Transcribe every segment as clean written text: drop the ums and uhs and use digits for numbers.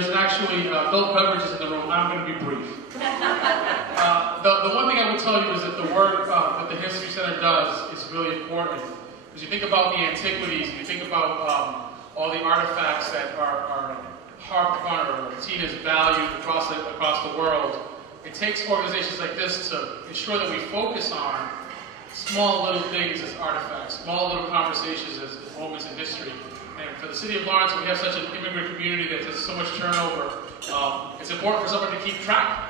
there's actually adult beverages in the room. I'm going to be brief. The one thing I would tell you is that the work that the History Center does is really important. Because you think about the antiquities, and you think about all the artifacts that are hard-won or seen as valued across the world. It takes organizations like this to ensure that we focus on small little things as artifacts, small little conversations as moments in history. And for the city of Lawrence, we have such an immigrant community that has so much turnover. It's important for someone to keep track.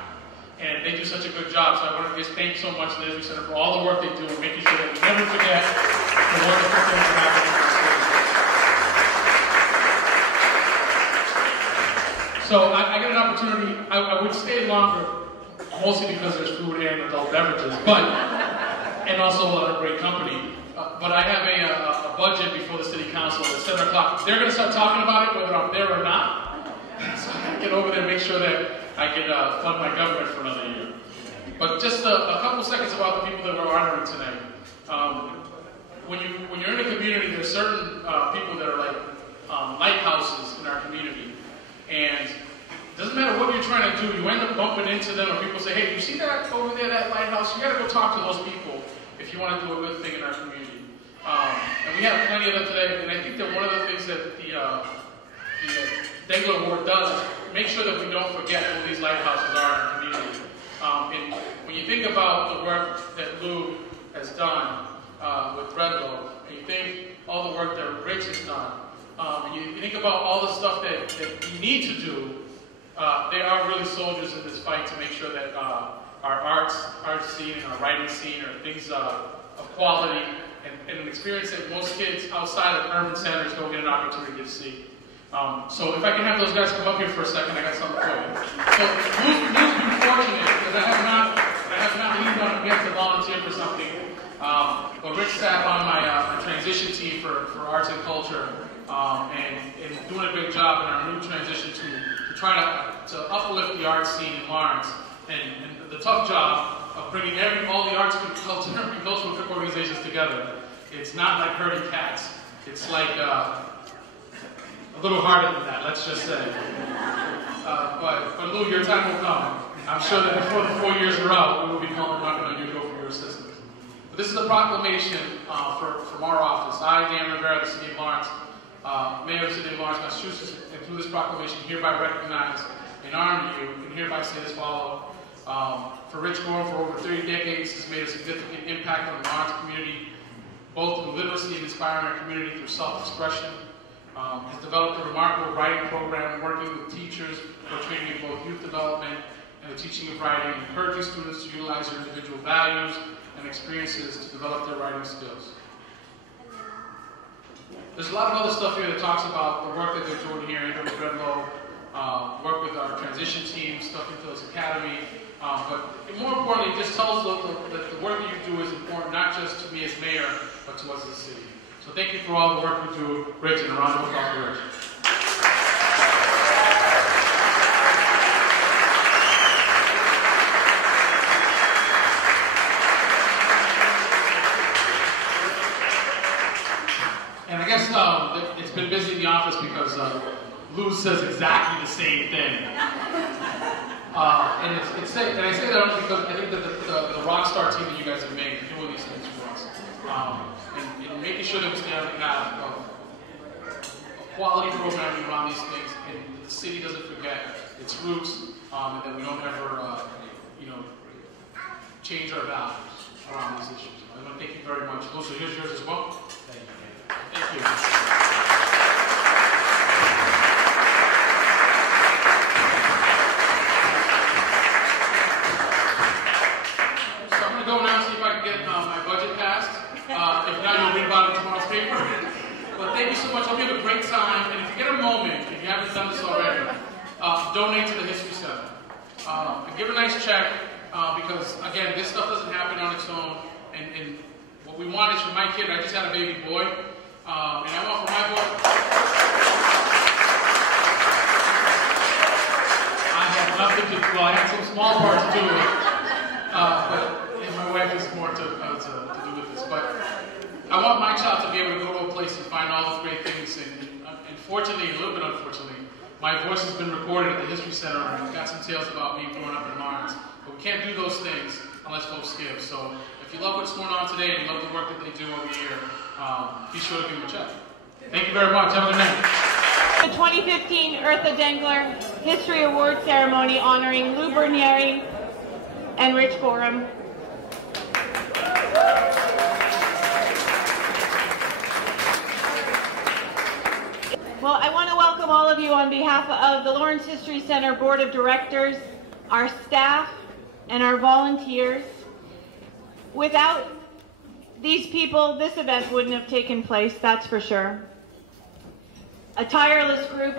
And they do such a good job. So I want to just thank so much the History Center for all the work they do and making sure that we never forget the wonderful things that happen in our city. So I get an opportunity. I would stay longer, mostly because there's food and adult beverages, and also a lot of great company. But I have a budget before the city council at 7 o'clock. They're going to start talking about it, whether I'm there or not. So I got to get over there and make sure that I can fund my government for another year. But just a couple seconds about the people that we're honoring tonight. When you're in a community, there's certain people that are like lighthouses in our community. And it doesn't matter what you're trying to do, you end up bumping into them, or people say, hey, you see that over there, that lighthouse? You got to go talk to those people if you want to do a good thing in our community. And we have plenty of them today, and I think that one of the things that the Dengler Award does is make sure that we don't forget who these lighthouses are in our community. And when you think about the work that Lou has done with Red Loaf, and you think all the work that Rich has done, and you think about all the stuff that we need to do, they are really soldiers in this fight to make sure that our art scene and our writing scene are things of quality and an experience that most kids outside of urban centers don't get an opportunity to see. So if I can have those guys come up here for a second, I got something for you. So Lou's been fortunate because I have not leaned on him yet to volunteer for something. But Rich sat on my transition team for arts and culture and doing a great job in our new transition to try to uplift the arts scene in Lawrence and the tough job of bringing all the arts and cultural organizations together. It's not like herding cats. It's like a little harder than that, let's just say. But Lou, your time will come. I'm sure that before the 4 years are out, we will be knocking on your door for your assistance. But this is a proclamation from our office. I, Dan Rivera, the City of Lawrence, Mayor of the City of Lawrence, Massachusetts, and through this proclamation, hereby recognize and honor you, and hereby say as follows. For Rich Gorham, for over 30 decades, has made a significant impact on the Lawrence community, both through literacy and inspiring our community through self-expression. Has developed a remarkable writing program, working with teachers for training in both youth development and the teaching of writing, encouraging students to utilize their individual values and experiences to develop their writing skills. There's a lot of other stuff here that talks about the work that they're doing here in Redlow, work with our transition team, Stuff in Phillips Academy, but more importantly, it just tells that the work that you do is important, not just to me as mayor, but to us as a city. So thank you for all the work we do, Rich, and a round of applause for Rich. And I guess it's been busy in the office because Lou says exactly the same thing. And I say that only because I think that the rock star team that you guys have made is doing these things for us. And making sure that we stay on the path of quality programming around these things, and the city doesn't forget its roots, and that we don't ever, change our values around these issues. I want to thank you very much. Lucia, here's yours as well. Thank you. Thank you. So I'm going to go now and see if I can get my budget passed. If not, you'll read about it in tomorrow's paper. But thank you so much. Hope you have a great time. And if you get a moment, if you haven't done this already, donate to the History Center. And give a nice check, because, again, this stuff doesn't happen on its own. And what we want is for my kid, I just had a baby boy, and I want for my boy, I had nothing to do, well, I had some small part to do with it, but my wife is more to do with this. But I want my child to be able to go to a place and find all those great things, and fortunately, a little bit unfortunately, My voice has been recorded at the History Center, and I've got some tales about me growing up in Lawrence. But we can't do those things unless folks give. So if you love what's going on today and you love the work that they do over here, be sure to give them a check. Thank you very much. Have a good night. The 2015 Eartha Dengler History Award Ceremony honoring Lou Bernieri and Rich Gorham. Well, I want to welcome all of you on behalf of the Lawrence History Center Board of Directors, our staff, and our volunteers. Without these people, this event wouldn't have taken place, that's for sure. A tireless group.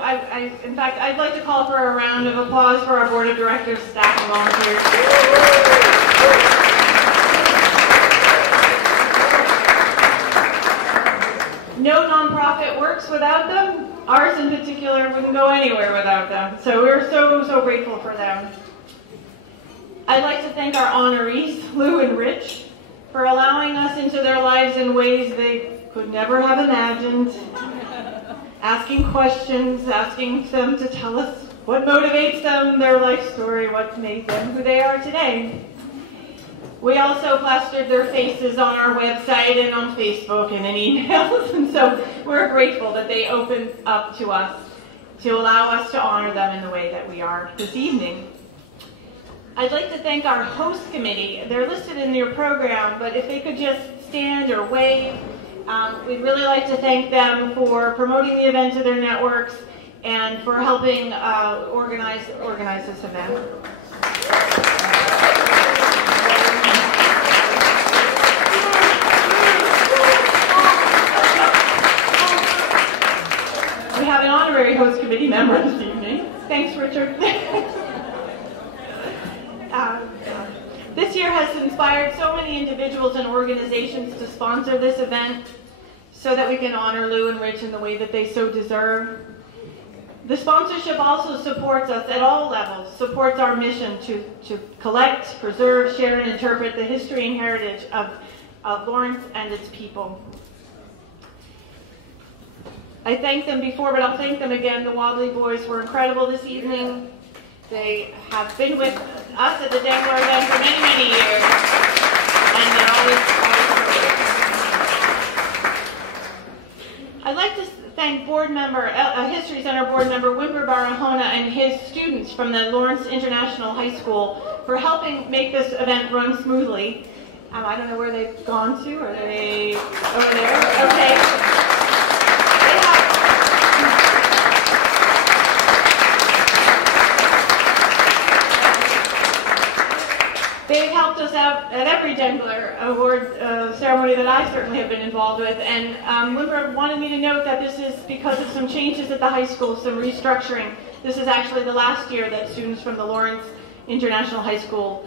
In fact, I'd like to call for a round of applause for our Board of Directors, staff, and volunteers. No nonprofit works without them. Ours in particular wouldn't go anywhere without them. So we're so grateful for them. I'd like to thank our honorees, Lou and Rich, for allowing us into their lives in ways they could never have imagined. Asking questions, asking them to tell us what motivates them, their life story, what made them who they are today. We also plastered their faces on our website and on Facebook and in emails, and so we're grateful that they opened up to us to allow us to honor them in the way that we are this evening. I'd like to thank our host committee. They're listed in your program, but if they could just stand or wave, we'd really like to thank them for promoting the event to their networks and for helping organize this event. We have an honorary host committee member this evening. Thanks, Richard. This year has inspired so many individuals and organizations to sponsor this event so that we can honor Lou and Rich in the way that they so deserve. The sponsorship also supports us at all levels, supports our mission to collect, preserve, share, and interpret the history and heritage of Lawrence and its people. I thanked them before, but I'll thank them again. The Wobbly Boys were incredible this evening. They have been with us at the Dengler event for many, many years, and they're always I'd like to thank board member, History Center board member Wimber Barahona and his students from the Lawrence International High School for helping make this event run smoothly. I don't know where they've gone to. Are they over there? Okay. They've helped us out at every Dengler Award ceremony that I certainly have been involved with, and Wimber wanted me to note that this is because of some changes at the high school, some restructuring. This is actually the last year that students from the Lawrence International High School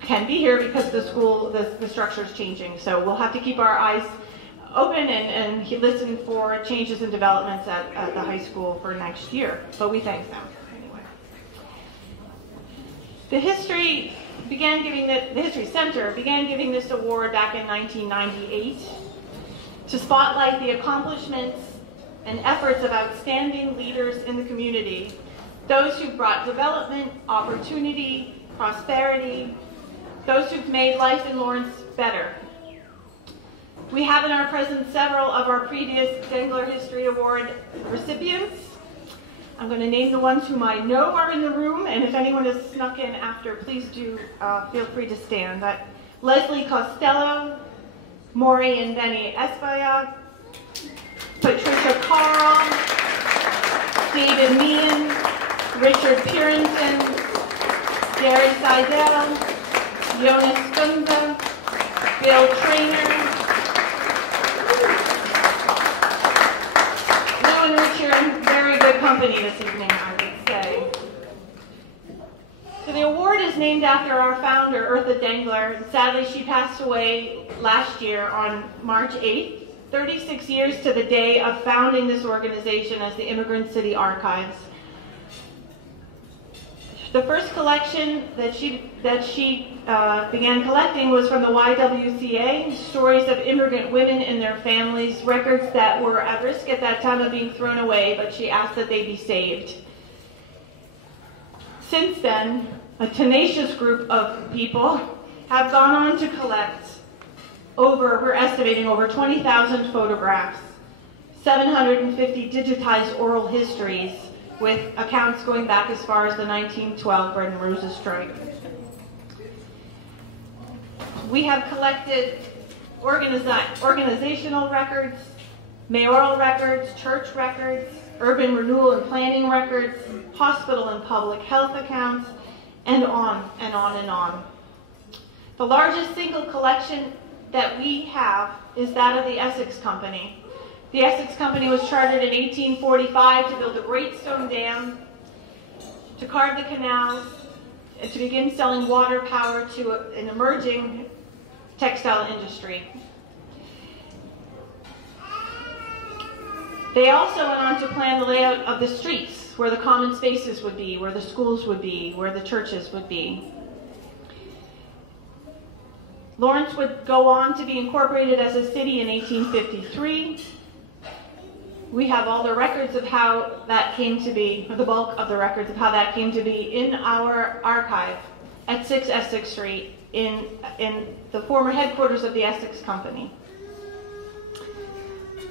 can be here because the structure is changing. So we'll have to keep our eyes open and listen for changes and developments at the high school for next year, but we thank them. The History Center began giving this award back in 1998 to spotlight the accomplishments and efforts of outstanding leaders in the community, those who've brought development, opportunity, prosperity, those who've made life in Lawrence better. We have in our presence several of our previous Dengler History Award recipients. I'm going to name the ones whom I know are in the room, and if anyone has snuck in after, please do feel free to stand. Leslie Costello, Maury and Benny Espaillat, Patricia Carl, David Meehan, Richard Purinton, Gary Seidel, Jonas Gunza, Bill Trainer, Lou and Richard are in very good company this evening, I would say. So the award is named after our founder, Eartha Dengler. Sadly, she passed away last year on March 8th, 36 years to the day of founding this organization as the Immigrant City Archives. The first collection that she began collecting was from the YWCA, stories of immigrant women and their families, records that were at risk at that time of being thrown away, but she asked that they be saved. Since then, a tenacious group of people have gone on to collect we're estimating over 20,000 photographs, 750 digitized oral histories, with accounts going back as far as the 1912 Bread and Roses strike. We have collected organizational records, mayoral records, church records, urban renewal and planning records, hospital and public health accounts, and on and on and on. The largest single collection that we have is that of the Essex Company. The Essex Company was chartered in 1845 to build a great stone dam, to carve the canals, and to begin selling water power to an emerging textile industry. They also went on to plan the layout of the streets, where the common spaces would be, where the schools would be, where the churches would be. Lawrence would go on to be incorporated as a city in 1853. We have all the records of how that came to be, or the bulk of the records of how that came to be, in our archive at 6 Essex Street in the former headquarters of the Essex Company.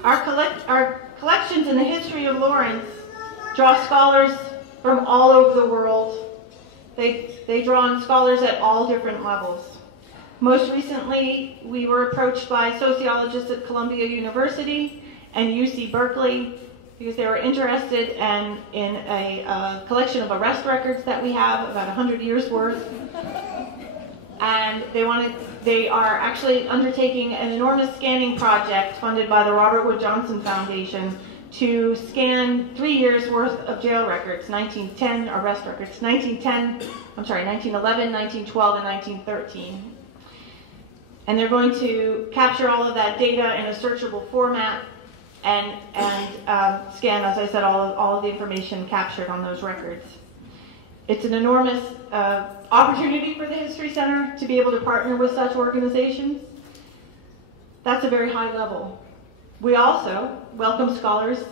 Our collections in the history of Lawrence draw scholars from all over the world. They draw on scholars at all different levels. Most recently, we were approached by sociologists at Columbia University and UC Berkeley because they were interested in a collection of arrest records that we have, about 100 years worth. And they are actually undertaking an enormous scanning project funded by the Robert Wood Johnson Foundation to scan 3 years worth of jail records, 1910 arrest records, 1911, 1912, and 1913. And they're going to capture all of that data in a searchable format and scan, as I said, all of the information captured on those records. It's an enormous opportunity for the History Center to be able to partner with such organizations. That's a very high level. We also welcome scholars,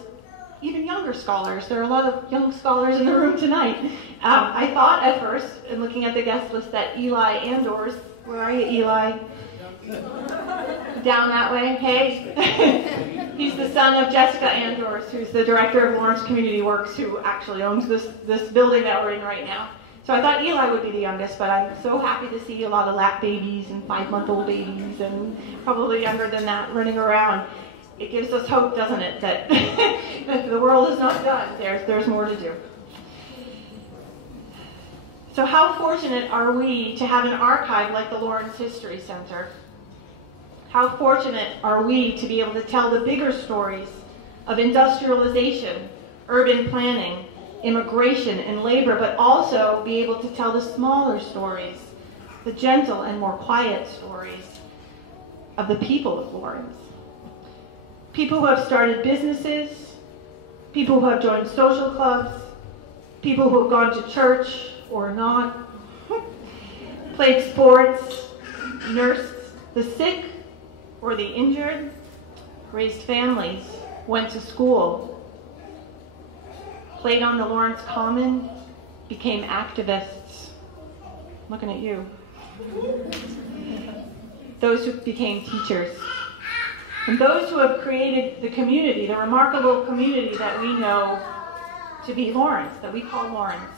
even younger scholars. There are a lot of young scholars in the room tonight. I thought at first, in looking at the guest list, that Eli Andors, where are you, Eli? Down that way. Hey. He's the son of Jessica Andors, who's the director of Lawrence Community Works, who actually owns this building that we're in right now. So I thought Eli would be the youngest, but I'm so happy to see a lot of lap babies and 5-month-old babies and probably younger than that running around. It gives us hope, doesn't it, that the world is not done. There's more to do. So how fortunate are we to have an archive like the Lawrence History Center? How fortunate are we to be able to tell the bigger stories of industrialization, urban planning, immigration, and labor, but also be able to tell the smaller stories, the gentle and more quiet stories of the people of Lawrence. People who have started businesses, people who have joined social clubs, people who have gone to church or not, played sports, nursed the sick or the injured, raised families, went to school, played on the Lawrence Common, became activists. I'm looking at you. Those who became teachers. And those who have created the community, the remarkable community that we know to be Lawrence, that we call Lawrence.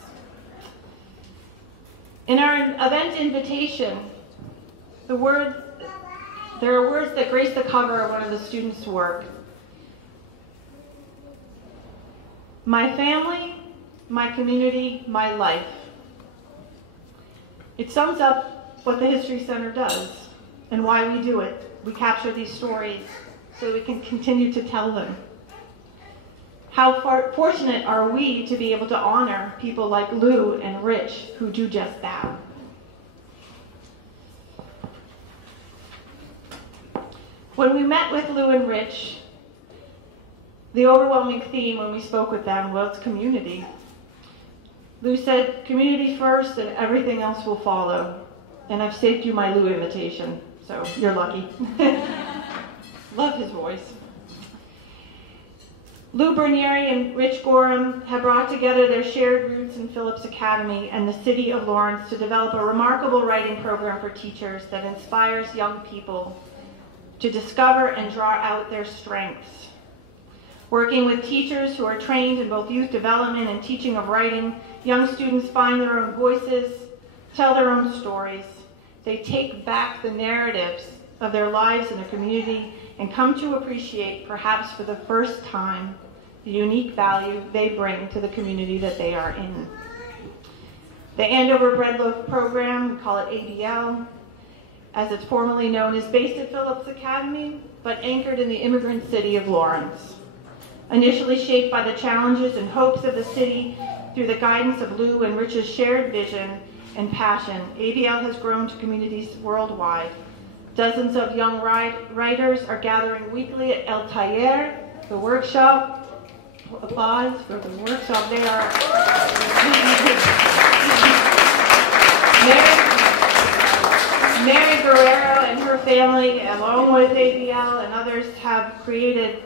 In our event invitation, there are words that grace the cover of one of the students' work. My family, my community, my life. It sums up what the History Center does and why we do it. We capture these stories so we can continue to tell them. How fortunate are we to be able to honor people like Lou and Rich who do just that. When we met with Lou and Rich, the overwhelming theme when we spoke with them was community. Lou said, community first and everything else will follow. And I've saved you my Lou imitation, so you're lucky. Love his voice. Lou Bernieri and Rich Gorham have brought together their shared roots in Phillips Academy and the city of Lawrence to develop a remarkable writing program for teachers that inspires young people to discover and draw out their strengths. Working with teachers who are trained in both youth development and teaching of writing, young students find their own voices, tell their own stories. They take back the narratives of their lives in the community and come to appreciate, perhaps for the first time, the unique value they bring to the community that they are in. The Andover Breadloaf program, we call it ABL, as it's formerly known, is based at Phillips Academy, but anchored in the immigrant city of Lawrence. Initially shaped by the challenges and hopes of the city through the guidance of Lou and Rich's shared vision and passion, ABL has grown to communities worldwide. Dozens of young writers are gathering weekly at El Taller, the workshop. Applause for the workshop. They are Mary Guerrero and her family, along with ABL and others, have created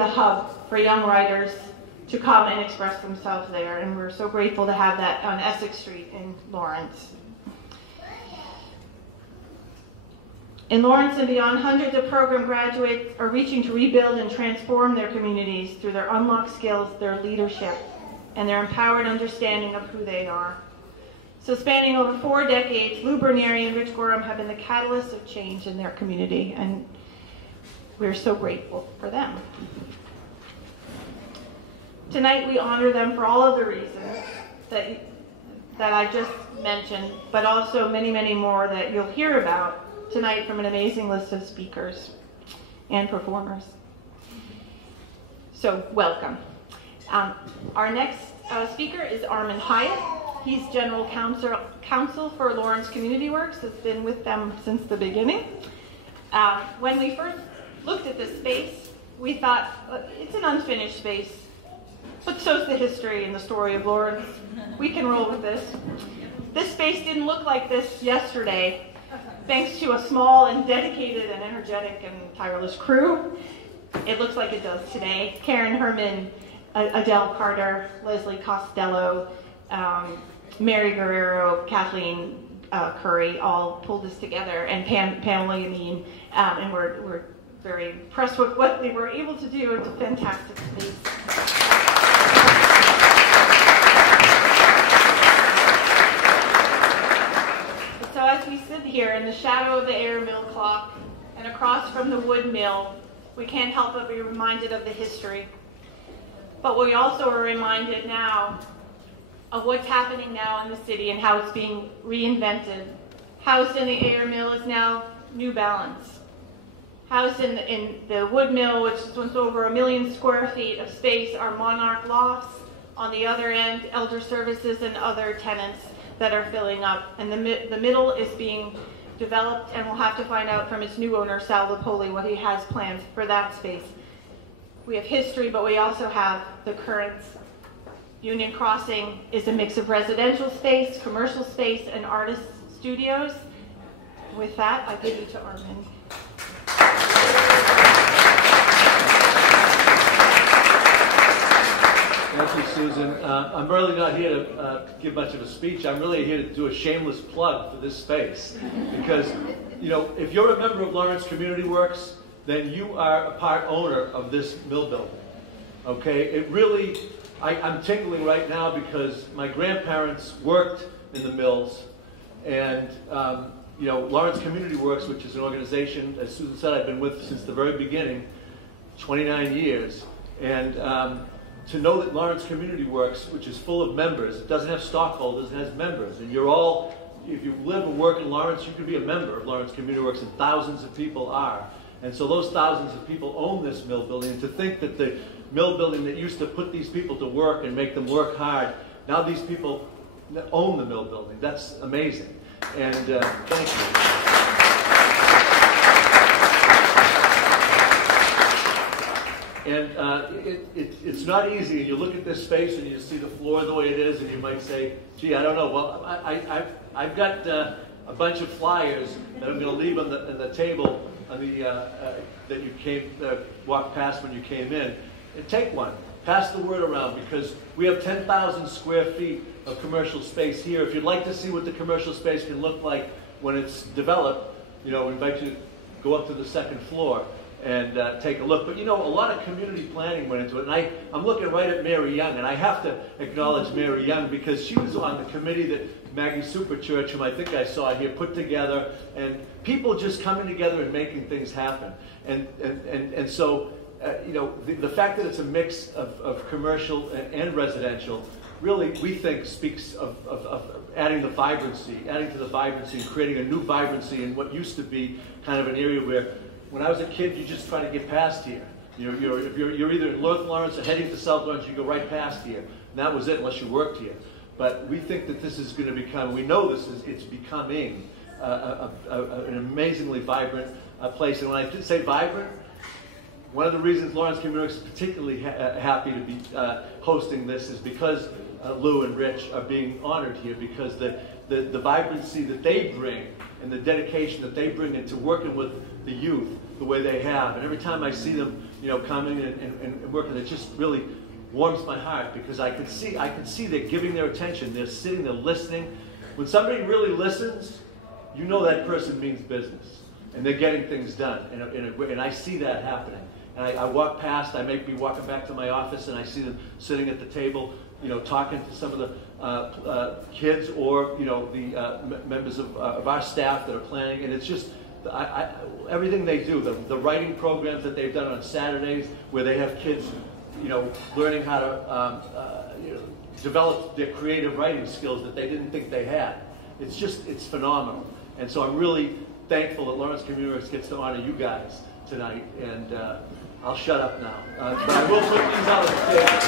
a hub for young writers to come and express themselves there, and we're so grateful to have that on Essex Street in Lawrence. In Lawrence and beyond, hundreds of program graduates are reaching to rebuild and transform their communities through their unlocked skills, their leadership, and their empowered understanding of who they are. So spanning over 4 decades, Lou Bernieri and Rich Gorham have been the catalysts of change in their community, and we're so grateful for them. Tonight we honor them for all of the reasons that I just mentioned, but also many, many more that you'll hear about tonight from an amazing list of speakers and performers. So welcome. Our next speaker is Armin Hyatt. He's General Counsel for Lawrence Community Works, has been with them since the beginning. When we first looked at this space, we thought, it's an unfinished space, but so's the history and the story of Lawrence. We can roll with this. This space didn't look like this yesterday, thanks to a small and dedicated and energetic and tireless crew. It looks like it does today. Karen Herman, Adele Carter, Leslie Costello, Mary Guerrero, Kathleen Curry all pulled this together, and Pamela Yameen, and we're very impressed with what they were able to do. It's a fantastic space. So as we sit here in the shadow of the air mill clock and across from the wood mill, we can't help but be reminded of the history. But we also are reminded now of what's happening now in the city and how it's being reinvented. Housed in the air mill is now New Balance. Housed in the wood mill, which is once over 1 million square feet of space, are Monarch Lofts. On the other end, Elder Services and other tenants that are filling up. And the middle is being developed, and we'll have to find out from its new owner, Sal Lipoli, what he has planned for that space. We have history, but we also have the current. Union Crossing is a mix of residential space, commercial space, and artist studios. With that, I give you to Armin. Thank you, Susan. I'm really not here to give much of a speech. I'm really here to do a shameless plug for this space. Because, you know, if you're a member of Lawrence Community Works, then you are a part owner of this mill building. Okay? It really, I'm tingling right now because my grandparents worked in the mills. And, you know, Lawrence Community Works, which is an organization, as Susan said, I've been with since the very beginning, 29 years. And to know that Lawrence Community Works, which is full of members, it doesn't have stockholders, it has members. And you're all, if you live and work in Lawrence, you can be a member of Lawrence Community Works, and thousands of people are. And so those thousands of people own this mill building. And to think that the mill building that used to put these people to work and make them work hard, now these people own the mill building. That's amazing. And thank you. And it's not easy, and you look at this space and you see the floor the way it is, and you might say, gee, I don't know. Well, I've got a bunch of flyers that I'm going to leave on the table on the, that you walked past when you came in. And take one. Pass the word around, because we have 10,000 square feet of commercial space here. If you'd like to see what the commercial space can look like when it's developed, we invite you to go up to the second floor and take a look. But a lot of community planning went into it. And I'm looking right at Mary Young, and I have to acknowledge Mary Young, because she was on the committee that Maggie Superchurch, whom I think I saw here, put together, and people just coming together and making things happen. And so, the fact that it's a mix of commercial and residential really, we think, speaks of adding to the vibrancy, and creating a new vibrancy in what used to be kind of an area where, when I was a kid, you just try to get past here. If you're either in North Lawrence or heading to South Lawrence, you go right past here. And that was it, unless you worked here. But we think that this is going to become, we know it's becoming an amazingly vibrant place. And when I say vibrant, one of the reasons Lawrence Community is particularly happy to be hosting this is because Lou and Rich are being honored here, because the vibrancy that they bring and the dedication that they bring into working with the youth the way they have. And every time I see them, coming and working, it just really warms my heart, because I can see they're giving their attention. They're sitting, they're listening. When somebody really listens, that person means business, and they're getting things done. And I see that happening. And I walk past, I may be walking back to my office, and I see them sitting at the table, talking to some of the kids or, the members of our staff that are planning. And it's just, everything they do, the writing programs that they've done on Saturdays, where they have kids, learning how to develop their creative writing skills that they didn't think they had. It's phenomenal. And so I'm really thankful that Lawrence Community gets to honor you guys tonight. And I'll shut up now. But I will put these out on the table.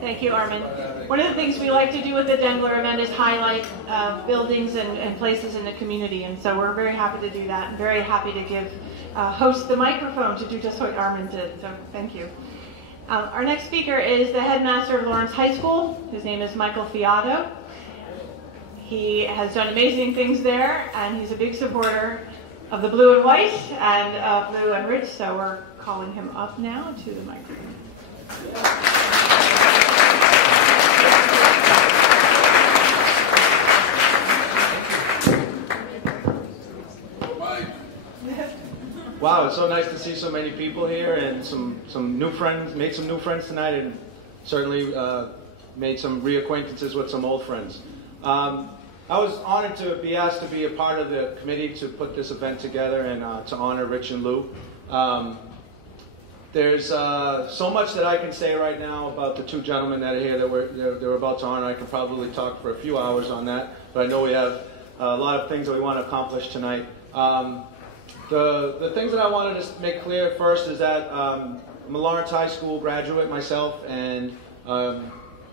Thank you, Armin. One of the things we like to do with the Dengler event is highlight buildings and places in the community, and so we're very happy to do that, and very happy to host the microphone to do just what Armin did, so thank you. Our next speaker is the headmaster of Lawrence High School. His name is Michael Fiato. He has done amazing things there, and he's a big supporter of the blue and white and of Blue and Rich, so we're calling him up now to the microphone. Wow, it's so nice to see so many people here, and some new friends, made some new friends tonight, and certainly made some reacquaintances with some old friends. I was honored to be asked to be a part of the committee to put this event together and to honor Rich and Lou. There's so much that I can say right now about the two gentlemen that are here that we're about to honor. I could probably talk for a few hours on that, but I know we have a lot of things that we want to accomplish tonight. The things that I wanted to make clear first is that I'm a Lawrence High School graduate myself, and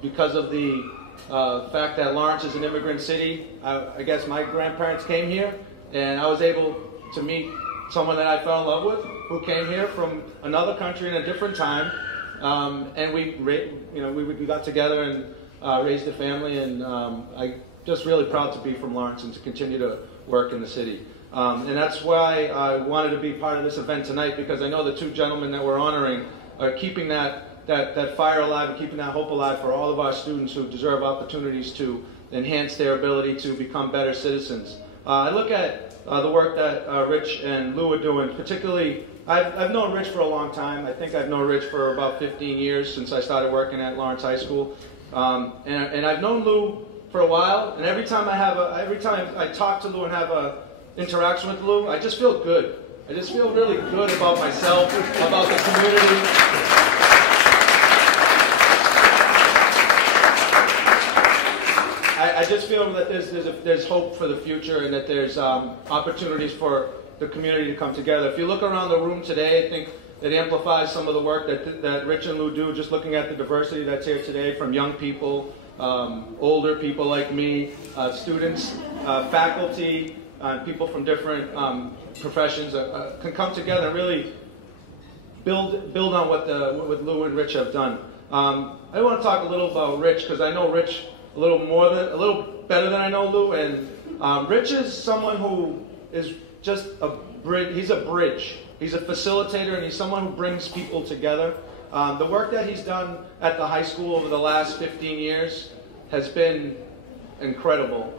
because of the fact that Lawrence is an immigrant city, I guess my grandparents came here, and I was able to meet someone that I fell in love with, who came here from another country in a different time, and we got together and raised a family, and I'm just really proud to be from Lawrence and to continue to work in the city. And that's why I wanted to be part of this event tonight, because I know the two gentlemen that we're honoring are keeping that fire alive and keeping that hope alive for all of our students who deserve opportunities to enhance their ability to become better citizens. I look at the work that Rich and Lou are doing. Particularly, I've known Rich for a long time. I think I've known Rich for about 15 years since I started working at Lawrence High School. And I've known Lou for a while, and every time I talk to Lou and have a interaction with Lou, I just feel good. I just feel really good about myself, about the community. I just feel that there's hope for the future, and that there's opportunities for the community to come together. If you look around the room today, I think it amplifies some of the work that Rich and Lou do, just looking at the diversity that's here today, from young people older people like me, students, faculty, people from different professions can come together and really build on what Lou and Rich have done. I want to talk a little about Rich because I know Rich a little better than I know Lou, and Rich is someone who is just a bridge. He's a bridge. He's a facilitator, and he's someone who brings people together. The work that he's done at the high school over the last 15 years has been incredible.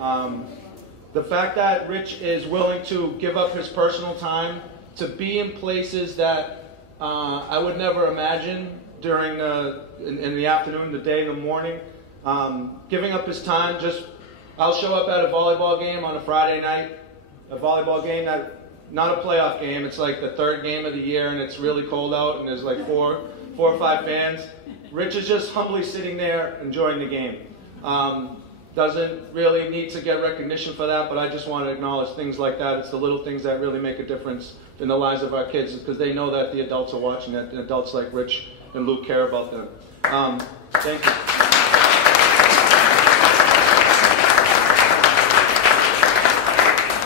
The fact that Rich is willing to give up his personal time to be in places that I would never imagine during in the afternoon, the day, the morning, giving up his time. I'll show up at a volleyball game on a Friday night, a volleyball game that not a playoff game. It's like the third game of the year, and it's really cold out, and there's like four or five fans. Rich is just humbly sitting there enjoying the game. Doesn't really need to get recognition for that, but I just want to acknowledge things like that. It's the little things that really make a difference in the lives of our kids, because they know that the adults are watching, that adults like Rich and Luke care about them. Thank you.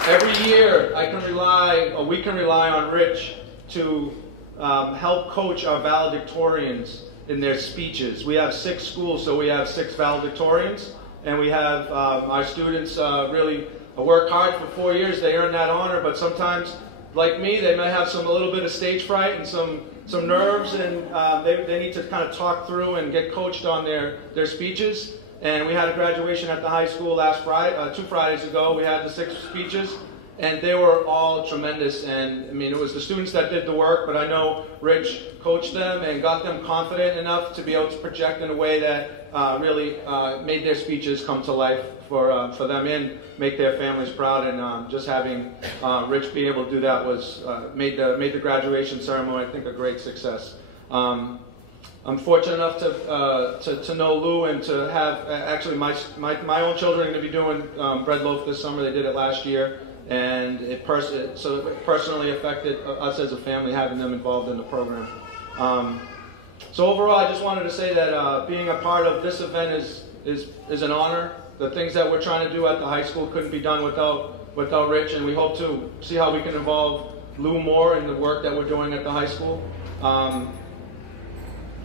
Every year, we can rely on Rich to help coach our valedictorians in their speeches. We have 6 schools, so we have 6 valedictorians, and we have our students really work hard for 4 years. They earn that honor, but sometimes, like me, they may have a little bit of stage fright and some nerves, and they need to kind of talk through and get coached on their speeches. And we had a graduation at the high school last Friday, 2 Fridays ago. We had the 6 speeches, and they were all tremendous. And I mean, it was the students that did the work, but I know Rich coached them and got them confident enough to be able to project in a way that really made their speeches come to life for them and make their families proud. And just having Rich be able to do that was made the graduation ceremony, I think, a great success. I'm fortunate enough to know Lou and to have actually my own children are going to be doing bread loaf this summer. They did it last year, and it personally affected us as a family having them involved in the program. So overall, I just wanted to say that being a part of this event is an honor. The things that we're trying to do at the high school couldn't be done without Rich, and we hope to see how we can involve Lou more in the work that we're doing at the high school.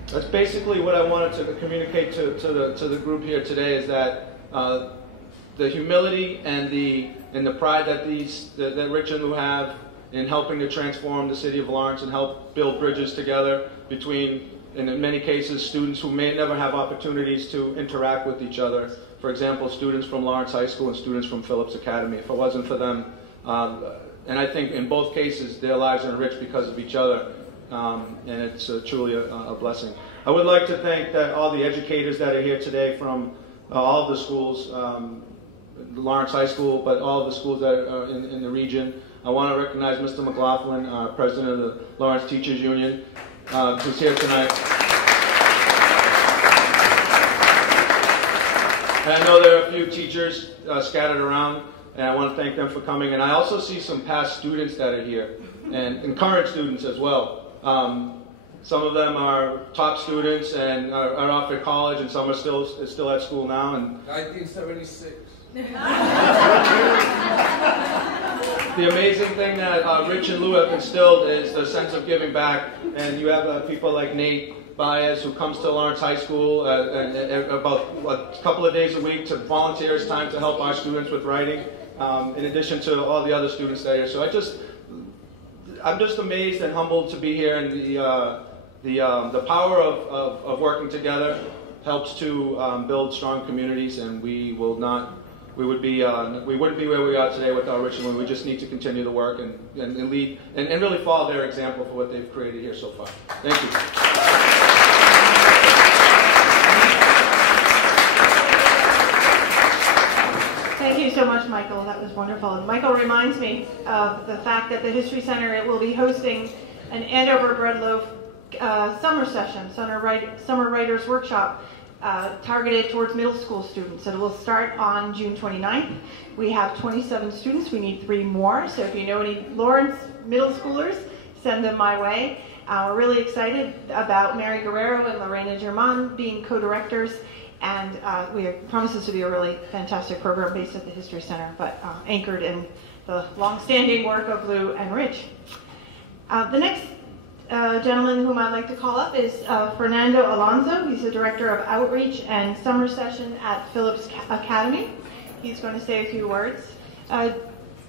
That's basically what I wanted to communicate to the group here today, is that the humility and the pride that Rich and Lou have in helping to transform the city of Lawrence and help build bridges together between, and in many cases, students who may never have opportunities to interact with each other. For example, students from Lawrence High School and students from Phillips Academy. If it wasn't for them, and I think in both cases, their lives are enriched because of each other. And it's truly a blessing. I would like to thank all the educators that are here today from all of the schools, Lawrence High School, but all of the schools that are in the region. I want to recognize Mr. McLaughlin, president of the Lawrence Teachers Union, who's here tonight. And I know there are a few teachers scattered around, and I want to thank them for coming. And I also see some past students that are here, and current students as well. Some of them are top students and are off at college, and some are still at school now. And 1976. The amazing thing that Rich and Lou have instilled is the sense of giving back. And you have people like Nate Baez, who comes to Lawrence High School about a couple of days a week to volunteer his time to help our students with writing, in addition to all the other students that are here. So I'm just amazed and humbled to be here, and the power of working together helps to build strong communities, and we wouldn't be where we are today without Rich and Lou. We just need to continue the work and lead and really follow their example for what they've created here so far. Thank you. Thank you so much, Michael. That was wonderful. And Michael reminds me of the fact that the History Center will be hosting an Andover Bread Loaf summer session, summer writers workshop, targeted towards middle school students. It will start on June 29th. We have 27 students. We need 3 more. So if you know any Lawrence middle schoolers, send them my way. We're really excited about Mary Guerrero and Lorena German being co-directors. And it promises to be a really fantastic program based at the History Center, but anchored in the long-standing work of Lou and Rich. The next gentleman whom I'd like to call up is Fernando Alonso. He's the Director of Outreach and Summer Session at Phillips Academy. He's going to say a few words.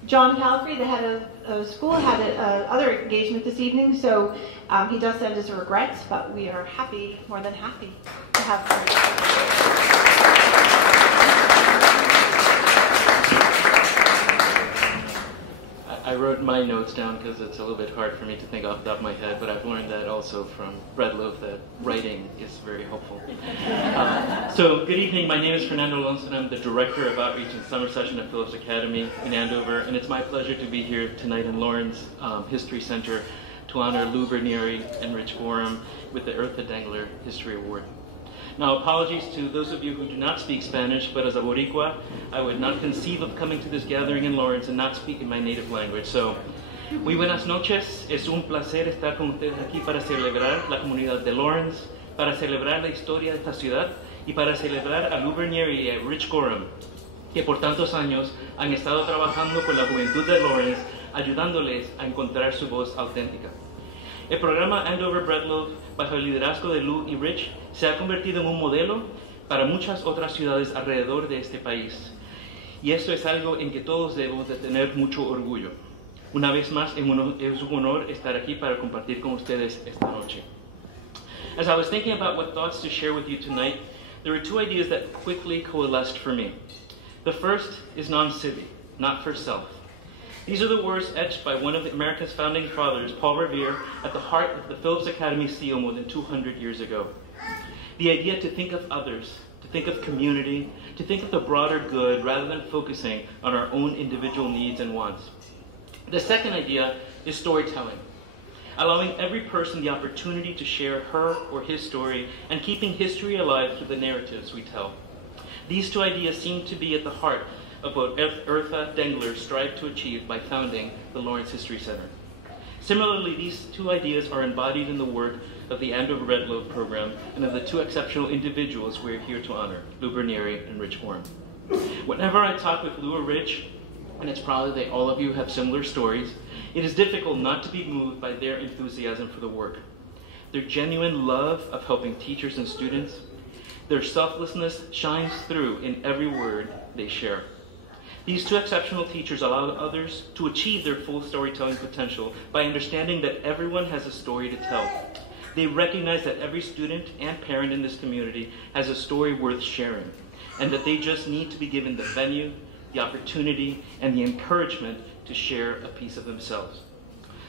John Calfrey, the head of school, had other engagement this evening, so he does send his regrets, but we are happy, more than happy, to have him. I wrote my notes down because it's a little bit hard for me to think off the top of my head, but I've learned that also from Breadloaf that writing is very helpful. So good evening, my name is Fernando Alonso and I'm the Director of Outreach and Summer Session at Phillips Academy in Andover, and it's my pleasure to be here tonight in Lawrence History Center to honor Lou Bernieri and Rich Gorham with the Eartha Dengler History Award. Now, apologies to those of you who do not speak Spanish, but as a Boricua, I would not conceive of coming to this gathering in Lawrence and not speaking my native language. So, muy buenas noches. Es un placer estar con ustedes aquí para celebrar la comunidad de Lawrence, para celebrar la historia de esta ciudad y para celebrar a Lou Bernieri y a Rich Gorham, que por tantos años han estado trabajando con la juventud de Lawrence, ayudándoles a encontrar su voz auténtica. El programa Andover Breadloaf, bajo el liderazgo de Lou y Rich, se ha convertido en un modelo para muchas otras ciudades alrededor de este país. Y esto es algo en que todos debemos de tener mucho orgullo. Una vez más, es un honor estar aquí para compartir con ustedes esta noche. As I was thinking about what thoughts to share with you tonight, there were two ideas that quickly coalesced for me. The first is non-civic, not for self. These are the words etched by one of America's founding fathers, Paul Revere, at the heart of the Phillips Academy seal more than 200 years ago. The idea to think of others, to think of community, to think of the broader good rather than focusing on our own individual needs and wants. The second idea is storytelling, allowing every person the opportunity to share her or his story and keeping history alive through the narratives we tell. These two ideas seem to be at the heart of what Eartha Dengler strived to achieve by founding the Lawrence History Center. Similarly, these two ideas are embodied in the work of the Andover Breadloaf program and of the two exceptional individuals we're here to honor, Lou Bernieri and Rich Gorham. Whenever I talk with Lou or Rich, and it's probably that all of you have similar stories, it is difficult not to be moved by their enthusiasm for the work. Their genuine love of helping teachers and students, their selflessness shines through in every word they share. These two exceptional teachers allow others to achieve their full storytelling potential by understanding that everyone has a story to tell. They recognize that every student and parent in this community has a story worth sharing, and that they just need to be given the venue, the opportunity, and the encouragement to share a piece of themselves.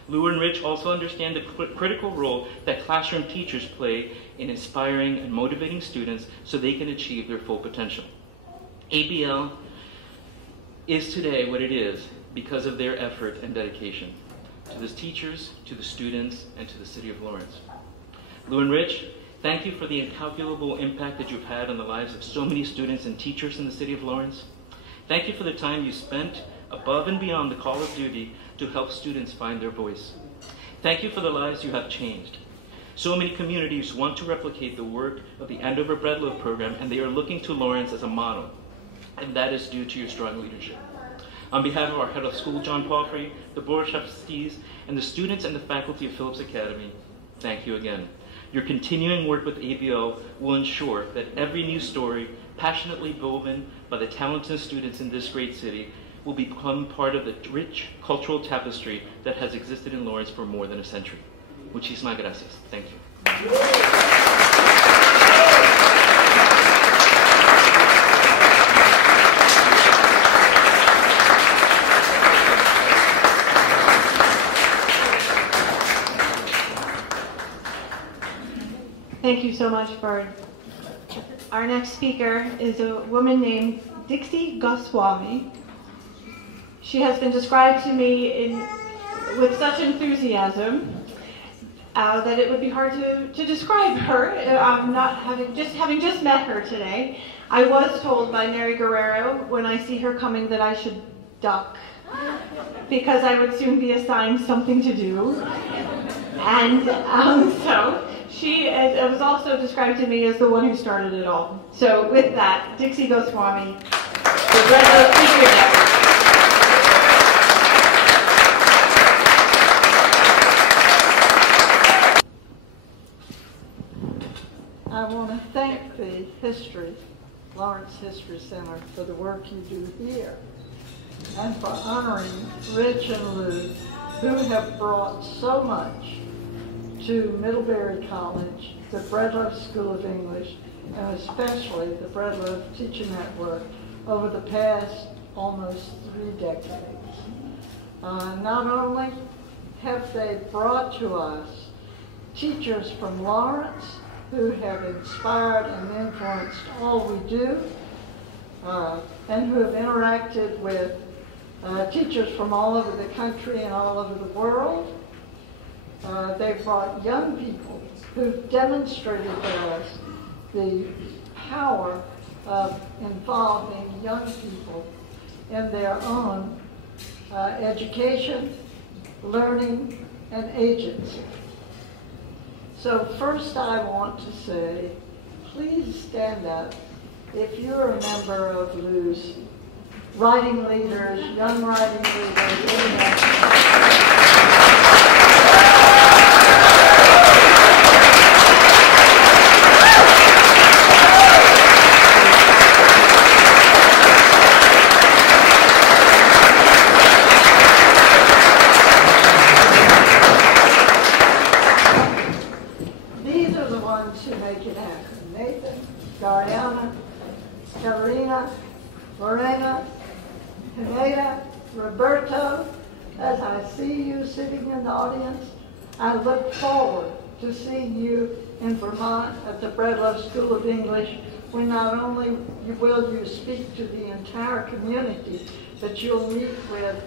Lou and Rich also understand the critical role that classroom teachers play in inspiring and motivating students so they can achieve their full potential. ABL is today what it is because of their effort and dedication to the teachers, to the students, and to the city of Lawrence. Lou and Rich, thank you for the incalculable impact that you've had on the lives of so many students and teachers in the city of Lawrence. Thank you for the time you spent above and beyond the call of duty to help students find their voice. Thank you for the lives you have changed. So many communities want to replicate the work of the Andover Breadloaf program, and they are looking to Lawrence as a model. And that is due to your strong leadership. On behalf of our head of school, John Palfrey, the board of trustees, and the students and the faculty of Phillips Academy, thank you again. Your continuing work with ABL will ensure that every new story, passionately woven by the talented students in this great city, will become part of the rich cultural tapestry that has existed in Lawrence for more than a century. Muchísimas gracias. Thank you. Thank you so much, Bard. Our next speaker is a woman named Dixie Goswami. She has been described to me with such enthusiasm that it would be hard to describe her, having just met her today. I was told by Mary Guerrero when I see her coming that I should duck because I would soon be assigned something to do. And so It was also described to me as the one who started it all. So with that, Dixie Goswami, the Red Oak Teacher Network. I want to thank the Lawrence History Center for the work you do here and for honoring Rich and Lou, who have brought so much to Middlebury College, the Breadloaf School of English, and especially the Breadloaf Teacher Network over the past almost 3 decades. Not only have they brought to us teachers from Lawrence who have inspired and influenced all we do, and who have interacted with teachers from all over the country and all over the world. They've brought young people who've demonstrated to us the power of involving young people in their own education, learning, and agency. So first I want to say, please stand up if you're a member of Lou's writing leaders, young writing leaders, these are the ones who make it happen. Nathan, Dariana, Carolina, Lorena, Pineda, Roberto, as I see you sitting in the audience, I look forward to seeing you in Vermont at the Breadloaf School of English, where not only will you speak to the entire community, but you'll meet with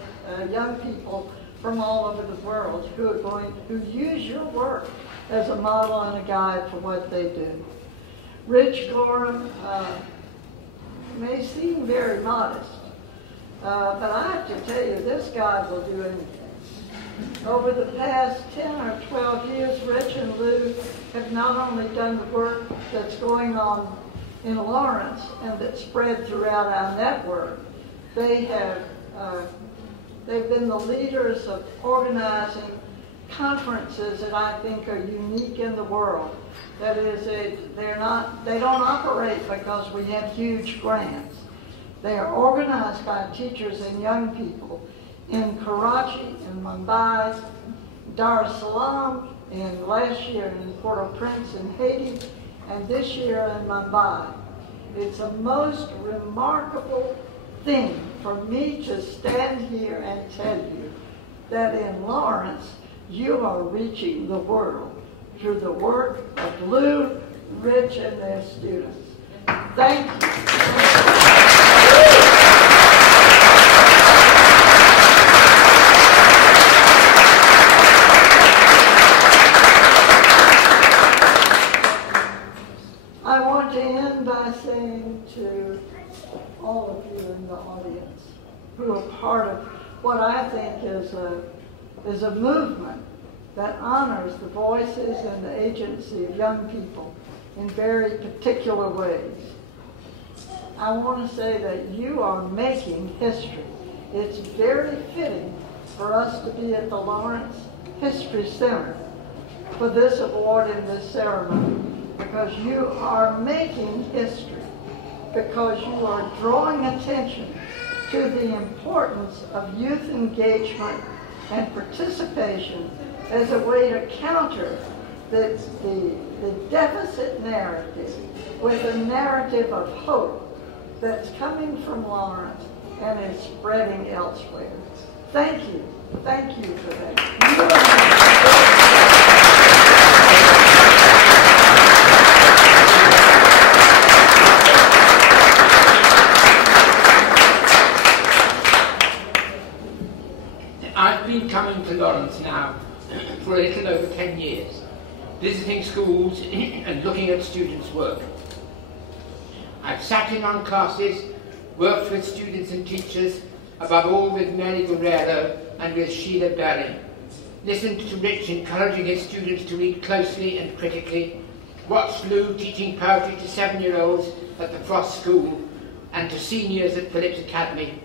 young people from all over the world who use your work as a model and a guide for what they do. Rich Gorham may seem very modest, but I have to tell you, this guy will do anything. Over the past 10 or 12 years, Rich and Lou have not only done the work that's going on in Lawrence and that's spread throughout our network, they've been the leaders of organizing conferences that I think are unique in the world. That is, they don't operate because we have huge grants. They are organized by teachers and young people in Karachi, in Mumbai, Dar es Salaam, and last year in Port-au-Prince in Haiti, and this year in Mumbai. It's a most remarkable thing for me to stand here and tell you that in Lawrence, you are reaching the world through the work of Lou, Rich, and their students. Thank you. I want to end by saying to all of you in the audience who are part of what I think is a movement that honors the voices and the agency of young people in very particular ways. I want to say that you are making history. It's very fitting for us to be at the Lawrence History Center for this award and this ceremony, because you are making history, because you are drawing attention to the importance of youth engagement and participation as a way to counter the deficit narrative with a narrative of hope that's coming from Lawrence and is spreading elsewhere. Thank you. Thank you for that. I've been coming to Lawrence now for a little over 10 years, visiting schools and looking at students' work. I've sat in on classes, worked with students and teachers, above all with Mary Guerrero and with Sheila Barry. listened to Rich encouraging his students to read closely and critically, watched Lou teaching poetry to 7-year-olds at the Frost School and to seniors at Phillips Academy,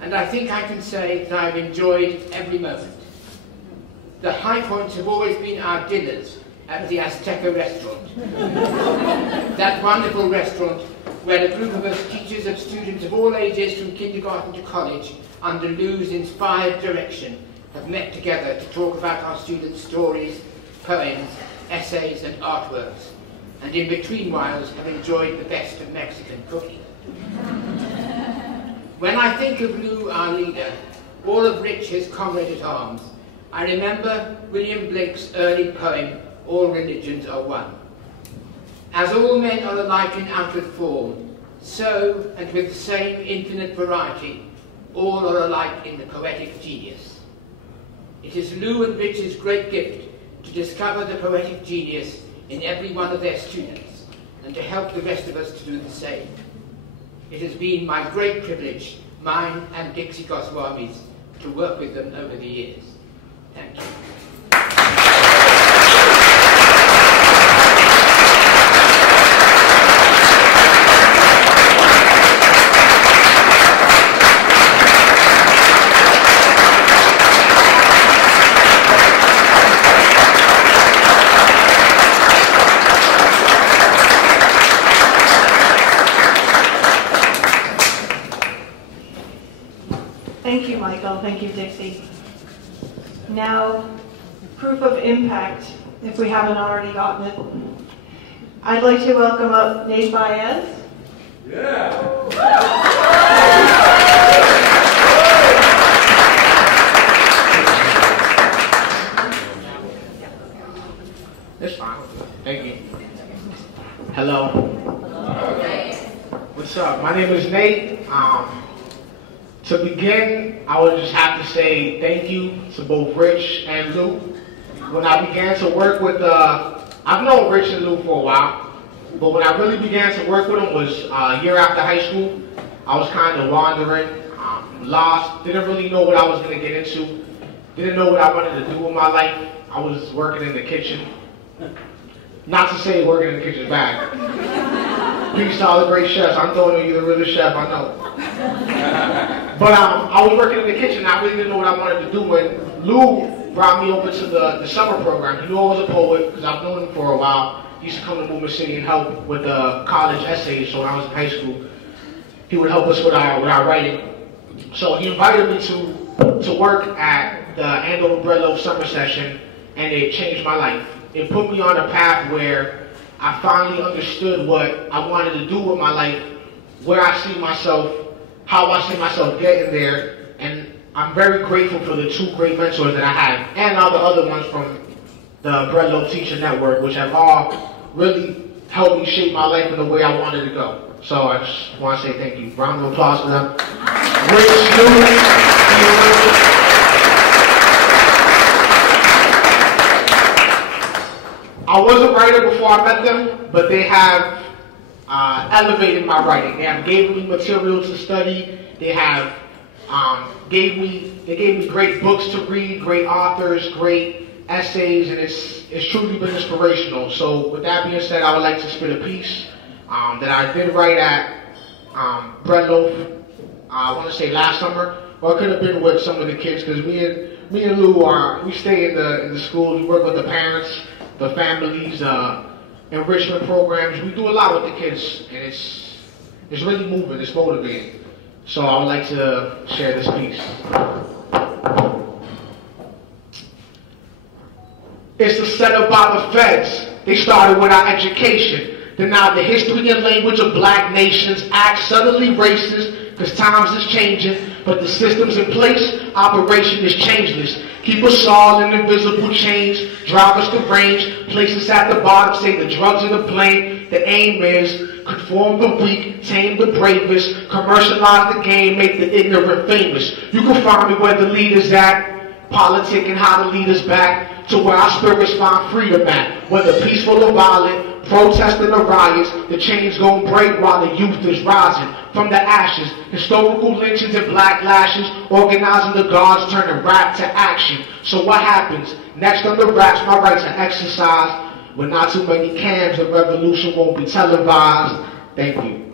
and I think I can say that I've enjoyed every moment. The high points have always been our dinners at the Azteca restaurant. That wonderful restaurant where a group of us teachers and students of all ages from kindergarten to college, under Lou's inspired direction, have met together to talk about our students' stories, poems, essays and artworks, and in between whiles have enjoyed the best of Mexican cooking. When I think of Lou, our leader, all of Rich, his comrade at arms, I remember William Blake's early poem, All Religions Are One. As all men are alike in outward form, so, and with the same infinite variety, all are alike in the poetic genius. It is Lou and Rich's great gift to discover the poetic genius in every one of their students, and to help the rest of us to do the same. It has been my great privilege, mine and Dixie Goswami's, to work with them over the years. Thank you. Thank you, Michael. Thank you, Dixie. Now, proof of impact, if we haven't already gotten it. I'd like to welcome up Nate Baez. Yeah. That's fine. Thank you. Hello. What's up? My name is Nate. To begin, I would just have to say thank you to both Rich and Lou. When I began to work with, I've known Rich and Lou for a while, but when I really began to work with them was a year after high school. I was kind of wandering, lost, didn't really know what I was going to get into, didn't know what I wanted to do with my life. I was working in the kitchen. Not to say working in the kitchen is bad. Peace to all the great chefs. I'm throwing you the realest chef I know. But I was working in the kitchen. I really didn't know what I wanted to do when Lou brought me over to the summer program. He knew I was a poet because I've known him for a while. He used to come to Movement City and help with the college essays. So when I was in high school, he would help us with our writing. So he invited me to work at the Andover Bread Loaf summer session, and it changed my life. It put me on a path where I finally understood what I wanted to do with my life, where I see myself, how I see myself getting there, and I'm very grateful for the two great mentors that I have, and all the other ones from the Bread Loaf Teacher Network, which have all really helped me shape my life in the way I wanted to go. So I just want to say thank you. Round of applause for them. Great students. I was a writer before I met them, but they have elevated my writing. They have gave me material to study. They have gave me great books to read, great authors, great essays, and it's truly been inspirational. So with that being said, I would like to spit a piece that I did write at Bread Loaf. I want to say last summer, or it could have been with some of the kids, because me and Lou we stay in the schools. We work with the parents, the families, enrichment programs. We do a lot with the kids, and it's really moving, it's motivating. So I would like to share this piece. It's a setup by the feds. They started with our education. Then now the history and language of black nations act subtly racist, because times is changing, but the systems in place, operation is changeless. Keep us all in invisible chains, drive us to range, place us at the bottom, say the drugs are the blame. The aim is conform the weak, tame the bravest, commercialize the game, make the ignorant famous. You can find me where the leaders at. politicking how to lead us back to where our spirits find freedom at. Whether peaceful or violent, protesting or riots, the chains gon' break while the youth is rising from the ashes. Historical lynchings and black lashes, organizing the guards, turning rap to action. So what happens? Next on the raps, my rights are exercised. With not too many cams, the revolution won't be televised. Thank you.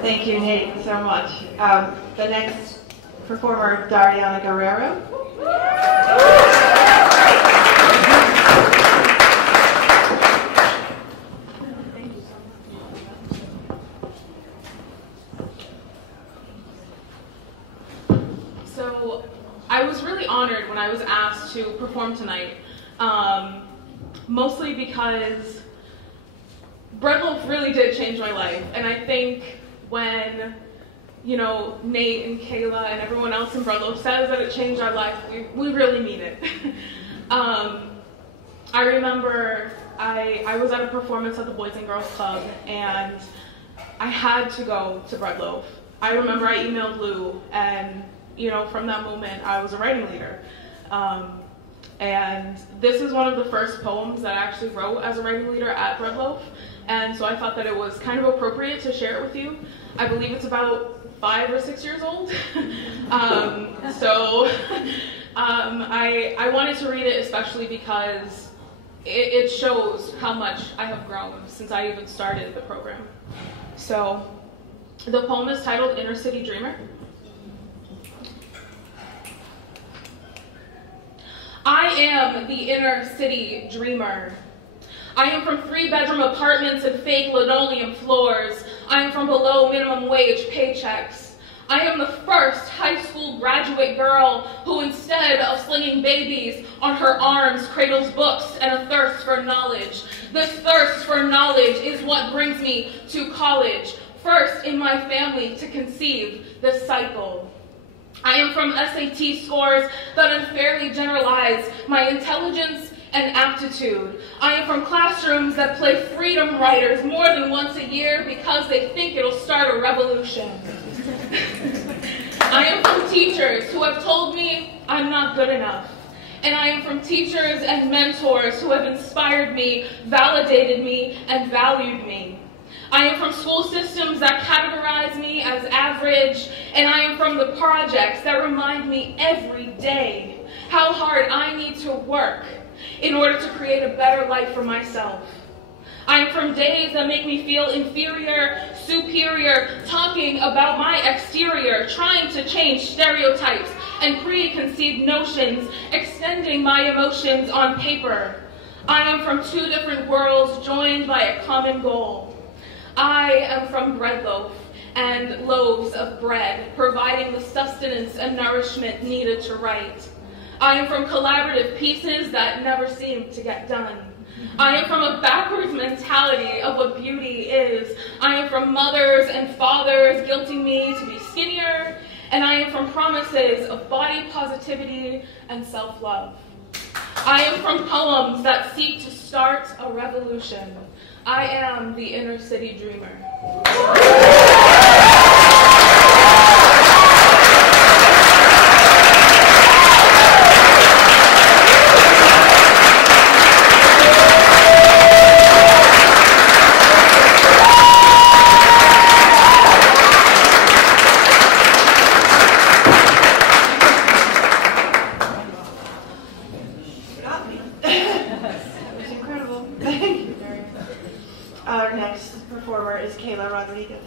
Thank you, Nate, so much. The next performer, Dariana Guerrero. So I was really honored when I was asked to perform tonight, mostly because Breadloaf really did change my life, and I think when, you know, Nate and Kayla and everyone else in Breadloaf says that it changed our life, we really mean it. I remember I was at a performance at the Boys and Girls Club, and I had to go to Breadloaf. I remember I emailed Lou, and you know, from that moment, I was a writing leader. And this is one of the first poems that I actually wrote as a writing leader at Breadloaf. And so I thought that it was kind of appropriate to share it with you. I believe it's about 5 or 6 years old. I wanted to read it especially because it shows how much I have grown since I even started the program. So the poem is titled Inner City Dreamer. I am the inner city dreamer. I am from 3-bedroom apartments and fake linoleum floors. I am from below minimum wage paychecks. I am the first high school graduate girl who, instead of slinging babies on her arms, cradles books and a thirst for knowledge. This thirst for knowledge is what brings me to college, first in my family to conceive this cycle. I am from SAT scores that unfairly generalize my intelligence and aptitude. I am from classrooms that play freedom riders more than once a year because they think it'll start a revolution. I am from teachers who have told me I'm not good enough. And I am from teachers and mentors who have inspired me, validated me, and valued me. I am from school systems that categorize me as average, and I am from the projects that remind me every day how hard I need to work in order to create a better life for myself. I am from days that make me feel inferior, superior, talking about my exterior, trying to change stereotypes and preconceived notions, extending my emotions on paper. I am from 2 different worlds joined by a common goal. I am from Breadloaf and loaves of bread, providing the sustenance and nourishment needed to write. I am from collaborative pieces that never seem to get done. I am from a backwards mentality of what beauty is. I am from mothers and fathers guilting me to be skinnier, and I am from promises of body positivity and self-love. I am from poems that seek to start a revolution. I am the inner city dreamer. Our next performer is Kayla Rodriguez.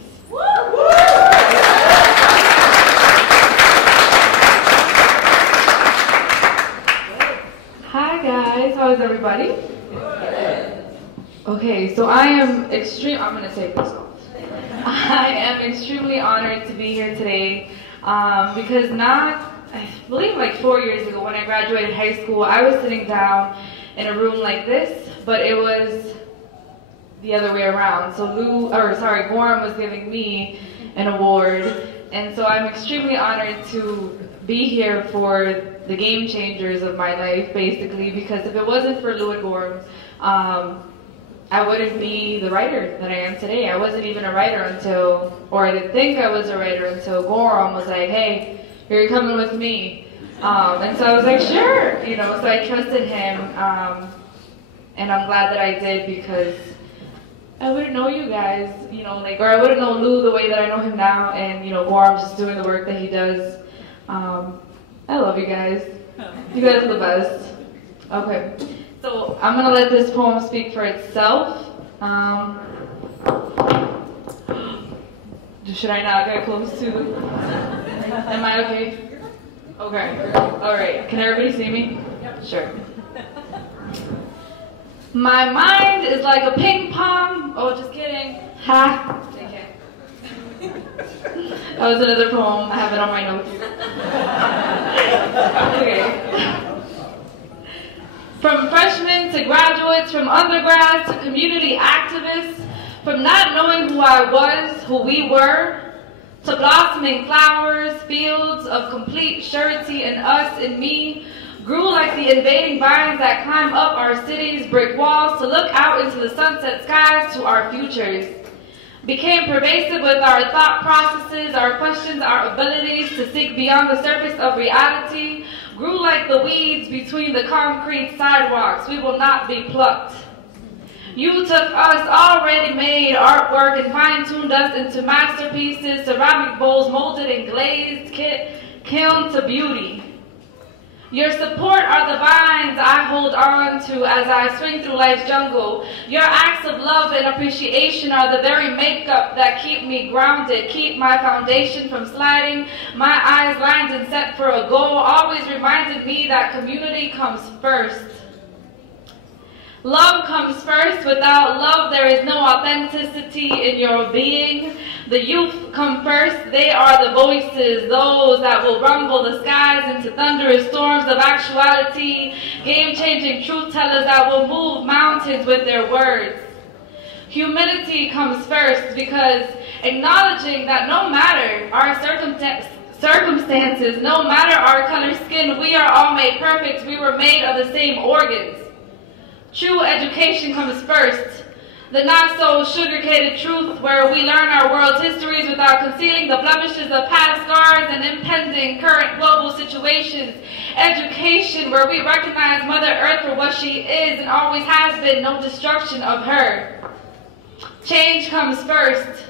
Hi guys, how is everybody? Okay, so I'm going to take this off. I am extremely honored to be here today because I believe like 4 years ago when I graduated high school, I was sitting down in a room like this, but it was the other way around. So Gorham was giving me an award, and so I'm extremely honored to be here for the game changers of my life, basically, because if it wasn't for Lou and Gorham, I wouldn't be the writer that I am today. I wasn't even a writer until, or I didn't think I was a writer until Gorham was like, hey, you're coming with me. And so I was like, sure, you know, so I trusted him, and I'm glad that I did, because I wouldn't know you guys, you know, like, or I wouldn't know Lou the way that I know him now, and, you know, Gorham's just doing the work that he does. I love you guys. You guys are the best. Okay, so I'm gonna let this poem speak for itself. Should I not get close to? Am I okay? Okay. All right. Can everybody see me? Yep. Sure. My mind is like a ping pong. Oh, just kidding. Ha. Okay. That was another poem. I have it on my notes. Okay. From freshmen to graduates, from undergrads to community activists, from not knowing who I was, who we were, to blossoming flowers, fields of complete surety in us and me, grew like the invading vines that climb up our city's brick walls to look out into the sunset skies to our futures. Became pervasive with our thought processes, our questions, our abilities to seek beyond the surface of reality, grew like the weeds between the concrete sidewalks. We will not be plucked. You took us already made artwork and fine-tuned us into masterpieces, ceramic bowls molded and glazed, kiln to beauty. Your support are the vines I hold on to as I swing through life's jungle. Your acts of love and appreciation are the very makeup that keep me grounded, keep my foundation from sliding, my eyes lined and set for a goal, always reminded me that community comes first. Love comes first. Without love, there is no authenticity in your being. The youth come first. They are the voices, those that will rumble the skies into thunderous storms of actuality, game-changing truth tellers that will move mountains with their words. Humility comes first, because acknowledging that no matter our circumstances, no matter our color skin, we are all made perfect. We were made of the same organs. True education comes first. The not-so-sugar-coated truth where we learn our world's histories without concealing the blemishes of past scars and impending current global situations. Education where we recognize Mother Earth for what she is and always has been, no destruction of her. Change comes first.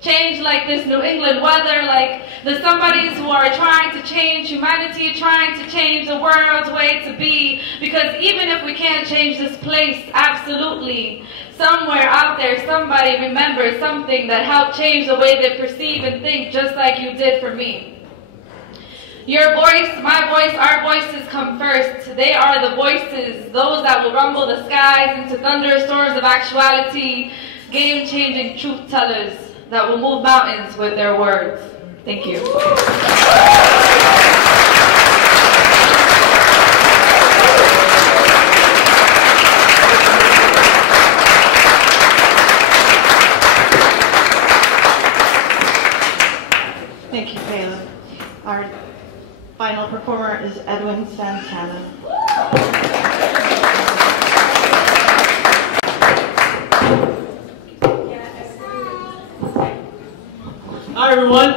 Change like this New England weather, like the somebodies who are trying to change humanity, trying to change the world's way to be. Because even if we can't change this place, absolutely, somewhere out there, somebody remembers something that helped change the way they perceive and think, just like you did for me. Your voice, my voice, our voices come first. They are the voices, those that will rumble the skies into thunderous storms of actuality, game-changing truth tellers that will move mountains with their words. Thank you. Thank you, Caleb. Our final performer is Edwin Santana. Hi everyone.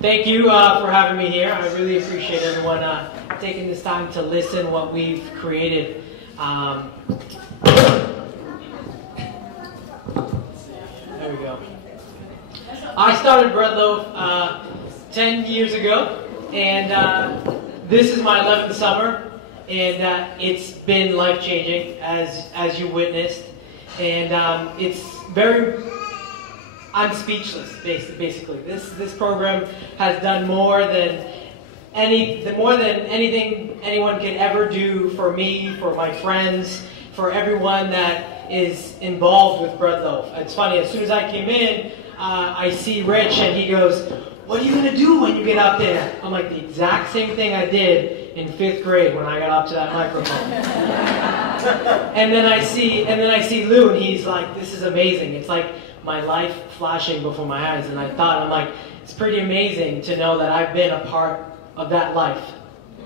Thank you for having me here. I really appreciate everyone taking this time to listen what we've created. There we go. I started Bread Loaf 10 years ago, and this is my 11th summer, and it's been life-changing as you witnessed, and it's very. I'm speechless, basically. This program has done more than anything anyone can ever do for me, for my friends, for everyone that is involved with Bread Loaf. It's funny, as soon as I came in, I see Rich and he goes, "What are you going to do when you get up there?" I'm like, the exact same thing I did in 5th grade when I got up to that microphone. and then I see Lou and he's like, "This is amazing." It's like my life flashing before my eyes. And I thought, I'm like, it's pretty amazing to know that I've been a part of that life.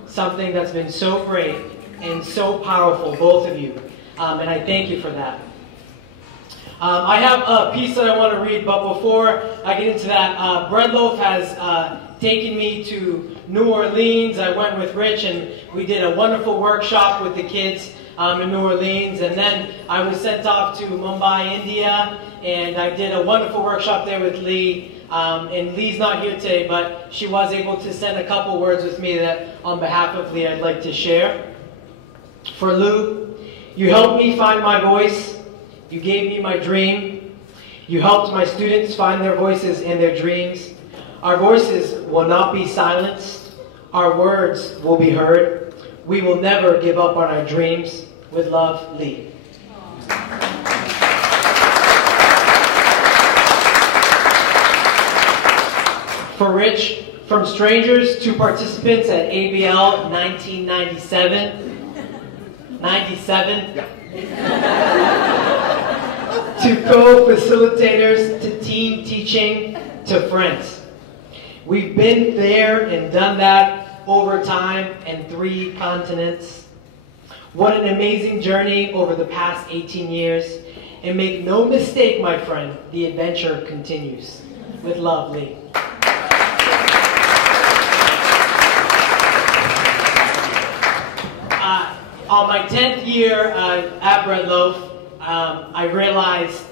Something that's been so great and so powerful, both of you. And I thank you for that. I have a piece that I want to read, but before I get into that, Bread Loaf has taken me to New Orleans. I went with Rich and we did a wonderful workshop with the kids in New Orleans. And then I was sent off to Mumbai, India, and I did a wonderful workshop there with Lee. And Lee's not here today, but she was able to send a couple words with me that on behalf of Lee I'd like to share. For Lou, you helped me find my voice. You gave me my dream. You helped my students find their voices and their dreams. Our voices will not be silenced. Our words will be heard. We will never give up on our dreams. With love, Lee. For Rich, from strangers to participants at ABL 1997. 97? Yeah. To co-facilitators, to team teaching, to friends. We've been there and done that over time and 3 continents. What an amazing journey over the past 18 years. And make no mistake, my friend, the adventure continues. With love, Lee. On my 10th year at Bread Loaf, I realized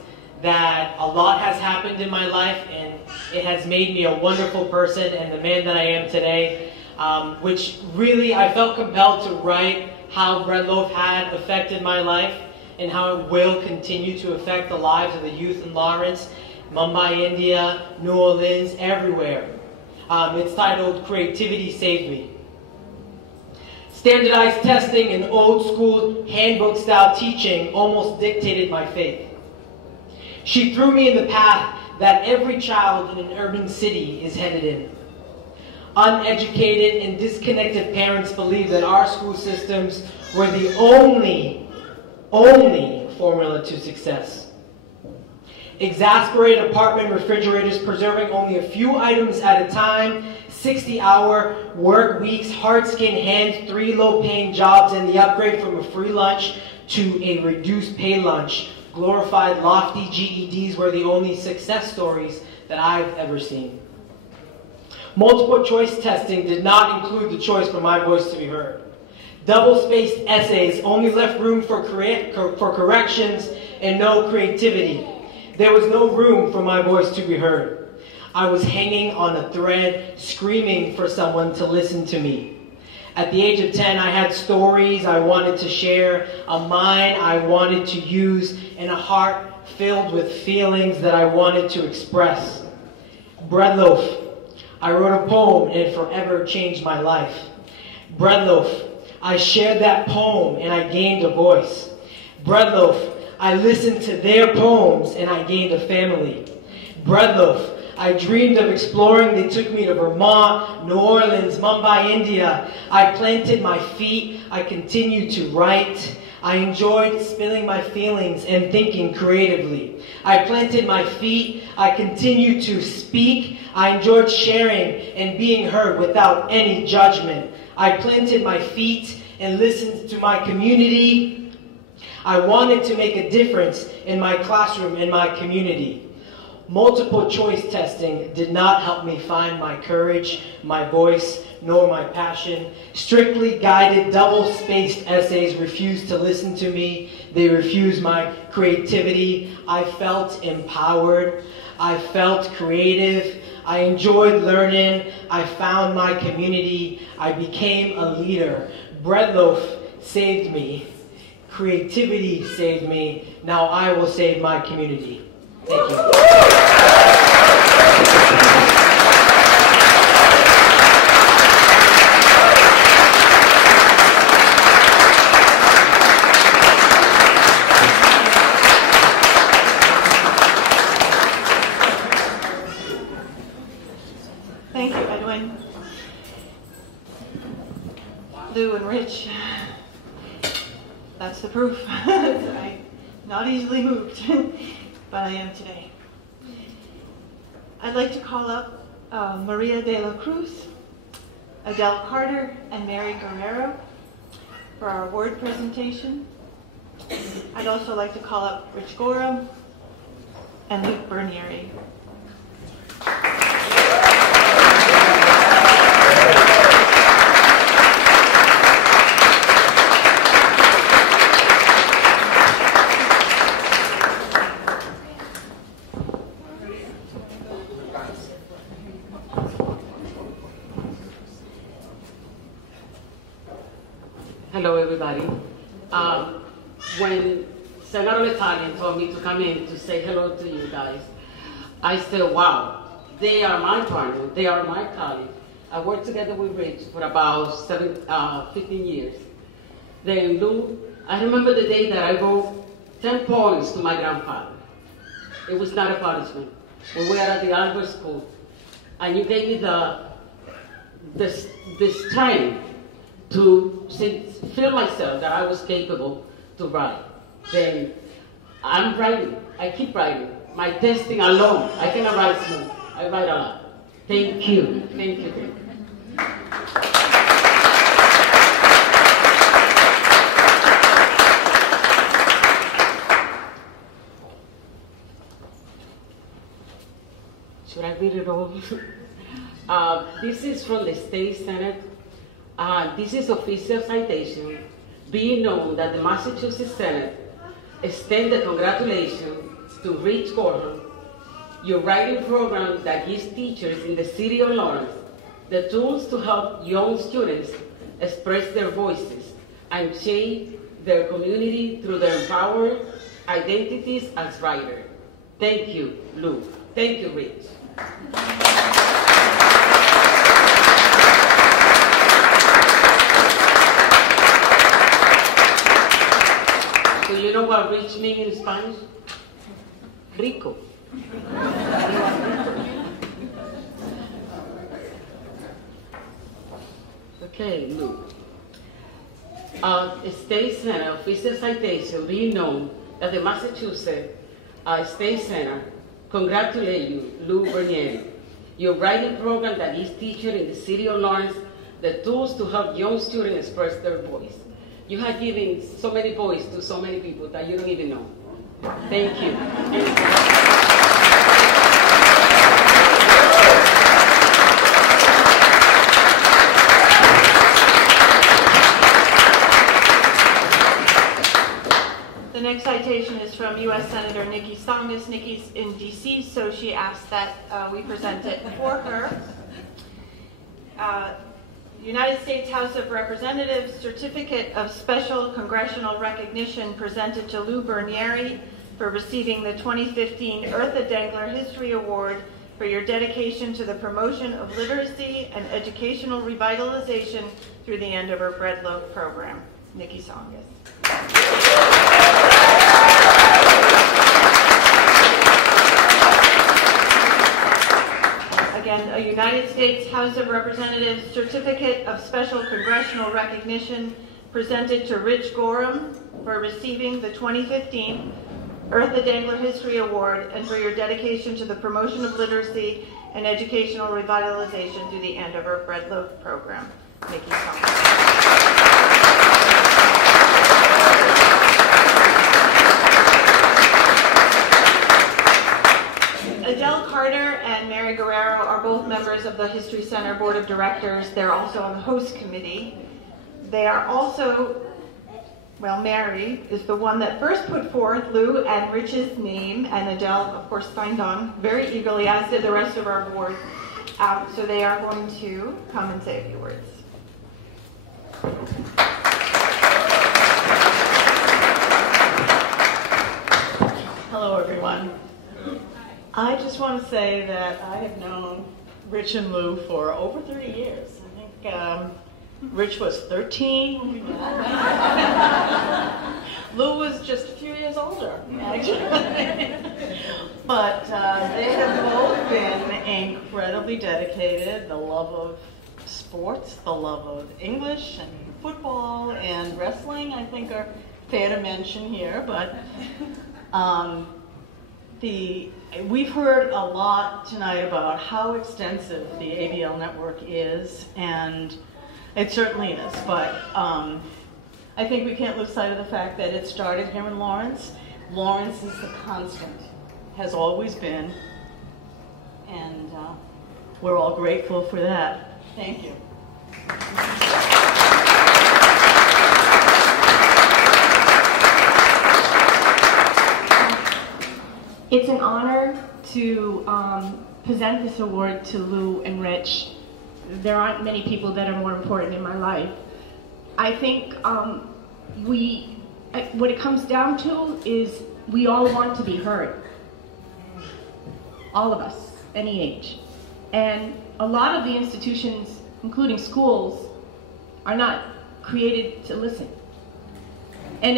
that a lot has happened in my life, and it has made me a wonderful person and the man that I am today, which really I felt compelled to write how Bread Loaf had affected my life and how it will continue to affect the lives of the youth in Lawrence, Mumbai, India, New Orleans, everywhere. It's titled Creativity Saved Me. Standardized testing and old-school handbook-style teaching almost dictated my faith. She threw me in the path that every child in an urban city is headed in. Uneducated and disconnected parents believed that our school systems were the only formula to success. Exasperated apartment refrigerators preserving only a few items at a time, 60-hour work weeks, hard-skinned hands, 3 low-paying jobs, and the upgrade from a free lunch to a reduced pay lunch. Glorified lofty GEDs were the only success stories that I've ever seen. Multiple choice testing did not include the choice for my voice to be heard. Double-spaced essays only left room for corrections and no creativity. There was no room for my voice to be heard. I was hanging on a thread, screaming for someone to listen to me. At the age of 10, I had stories I wanted to share, a mind I wanted to use, and a heart filled with feelings that I wanted to express. Bread Loaf. I wrote a poem and it forever changed my life. Bread Loaf. I shared that poem and I gained a voice. Bread Loaf. I listened to their poems and I gained a family. Bread Loaf. I dreamed of exploring. They took me to Vermont, New Orleans, Mumbai, India. I planted my feet. I continued to write. I enjoyed spilling my feelings and thinking creatively. I planted my feet. I continued to speak. I enjoyed sharing and being heard without any judgment. I planted my feet and listened to my community. I wanted to make a difference in my classroom and my community. Multiple choice testing did not help me find my courage, my voice, nor my passion. Strictly guided, double-spaced essays refused to listen to me. They refused my creativity. I felt empowered. I felt creative. I enjoyed learning. I found my community. I became a leader. Bread Loaf saved me. Creativity saved me. Now I will save my community. Thank you. Thank you, Edwin. Lou and Rich. That's the proof. I'm not easily moved, but I am today. I'd like to call up Maria de la Cruz, Adele Carter, and Mary Guerrero for our award presentation. I'd also like to call up Rich Gorham and Luke Bernieri. Hello, everybody. When Senator Italian told me to come in to say hello to you guys, I said, wow, they are my partner, they are my colleagues. I worked together with Rich for about 15 years. Then Lou, I remember the day that I wrote 10 poems to my grandfather. It was not a punishment. We were at the Albert School, and you gave me this strength to feel myself that I was capable to write. Then I'm writing, I keep writing. My testing alone, I cannot write smooth, I write a lot. Thank you, thank you, thank you. Should I read it all? This is from the State Senate. This is official citation. Be known that the Massachusetts Senate extends the congratulations to Rich Gorham, your writing program that gives teachers in the city of Lawrence the tools to help young students express their voices and shape their community through their empowered identities as writers. Thank you, Lou. Thank you, Rich. So you know what rich means in Spanish? Rico. Okay, Luke. State Senate official citation, be known that the Massachusetts State Senate congratulate you, Lou Bernieri. Your writing program that gives teachers in the city of Lawrence the tools to help young students express their voice. You have given so many voice to so many people that you don't even know. Thank you. The next citation is from U.S. Senator Nikki Tsongas. Nikki's in D.C., so she asked that we present it for her. United States House of Representatives Certificate of Special Congressional Recognition presented to Lou Bernieri for receiving the 2015 Eartha Dengler History Award for your dedication to the promotion of literacy and educational revitalization through the End of Our Bread Loaf program. Nikki Tsongas. Again, a United States House of Representatives Certificate of Special Congressional Recognition presented to Rich Gorham for receiving the 2015 Eartha Dengler History Award and for your dedication to the promotion of literacy and educational revitalization through the End of Our Bread Loaf program. Nikki Tsongas. Adele Carter and Mary Guerrero are both members of the History Center Board of Directors. They're also on the host committee. They are also, well, Mary is the one that first put forth Lou and Rich's name, and Adele, of course, signed on very eagerly, as did the rest of our board. So they are going to come and say a few words. Hello, everyone. I just want to say that I have known Rich and Lou for over 30 years. I think Rich was 13 when we met. Lou was just a few years older, actually. But they have both been incredibly dedicated. The love of sports, the love of English and football and wrestling, I think, are fair to mention here. But We've heard a lot tonight about how extensive the ABL network is, and it certainly is, but I think we can't lose sight of the fact that it started here in Lawrence. Lawrence is the constant, has always been, and we're all grateful for that. Thank you. It's an honor to present this award to Lou and Rich. There aren't many people that are more important in my life. I think what it comes down to is we all want to be heard. All of us, any age. And a lot of the institutions, including schools, are not created to listen. And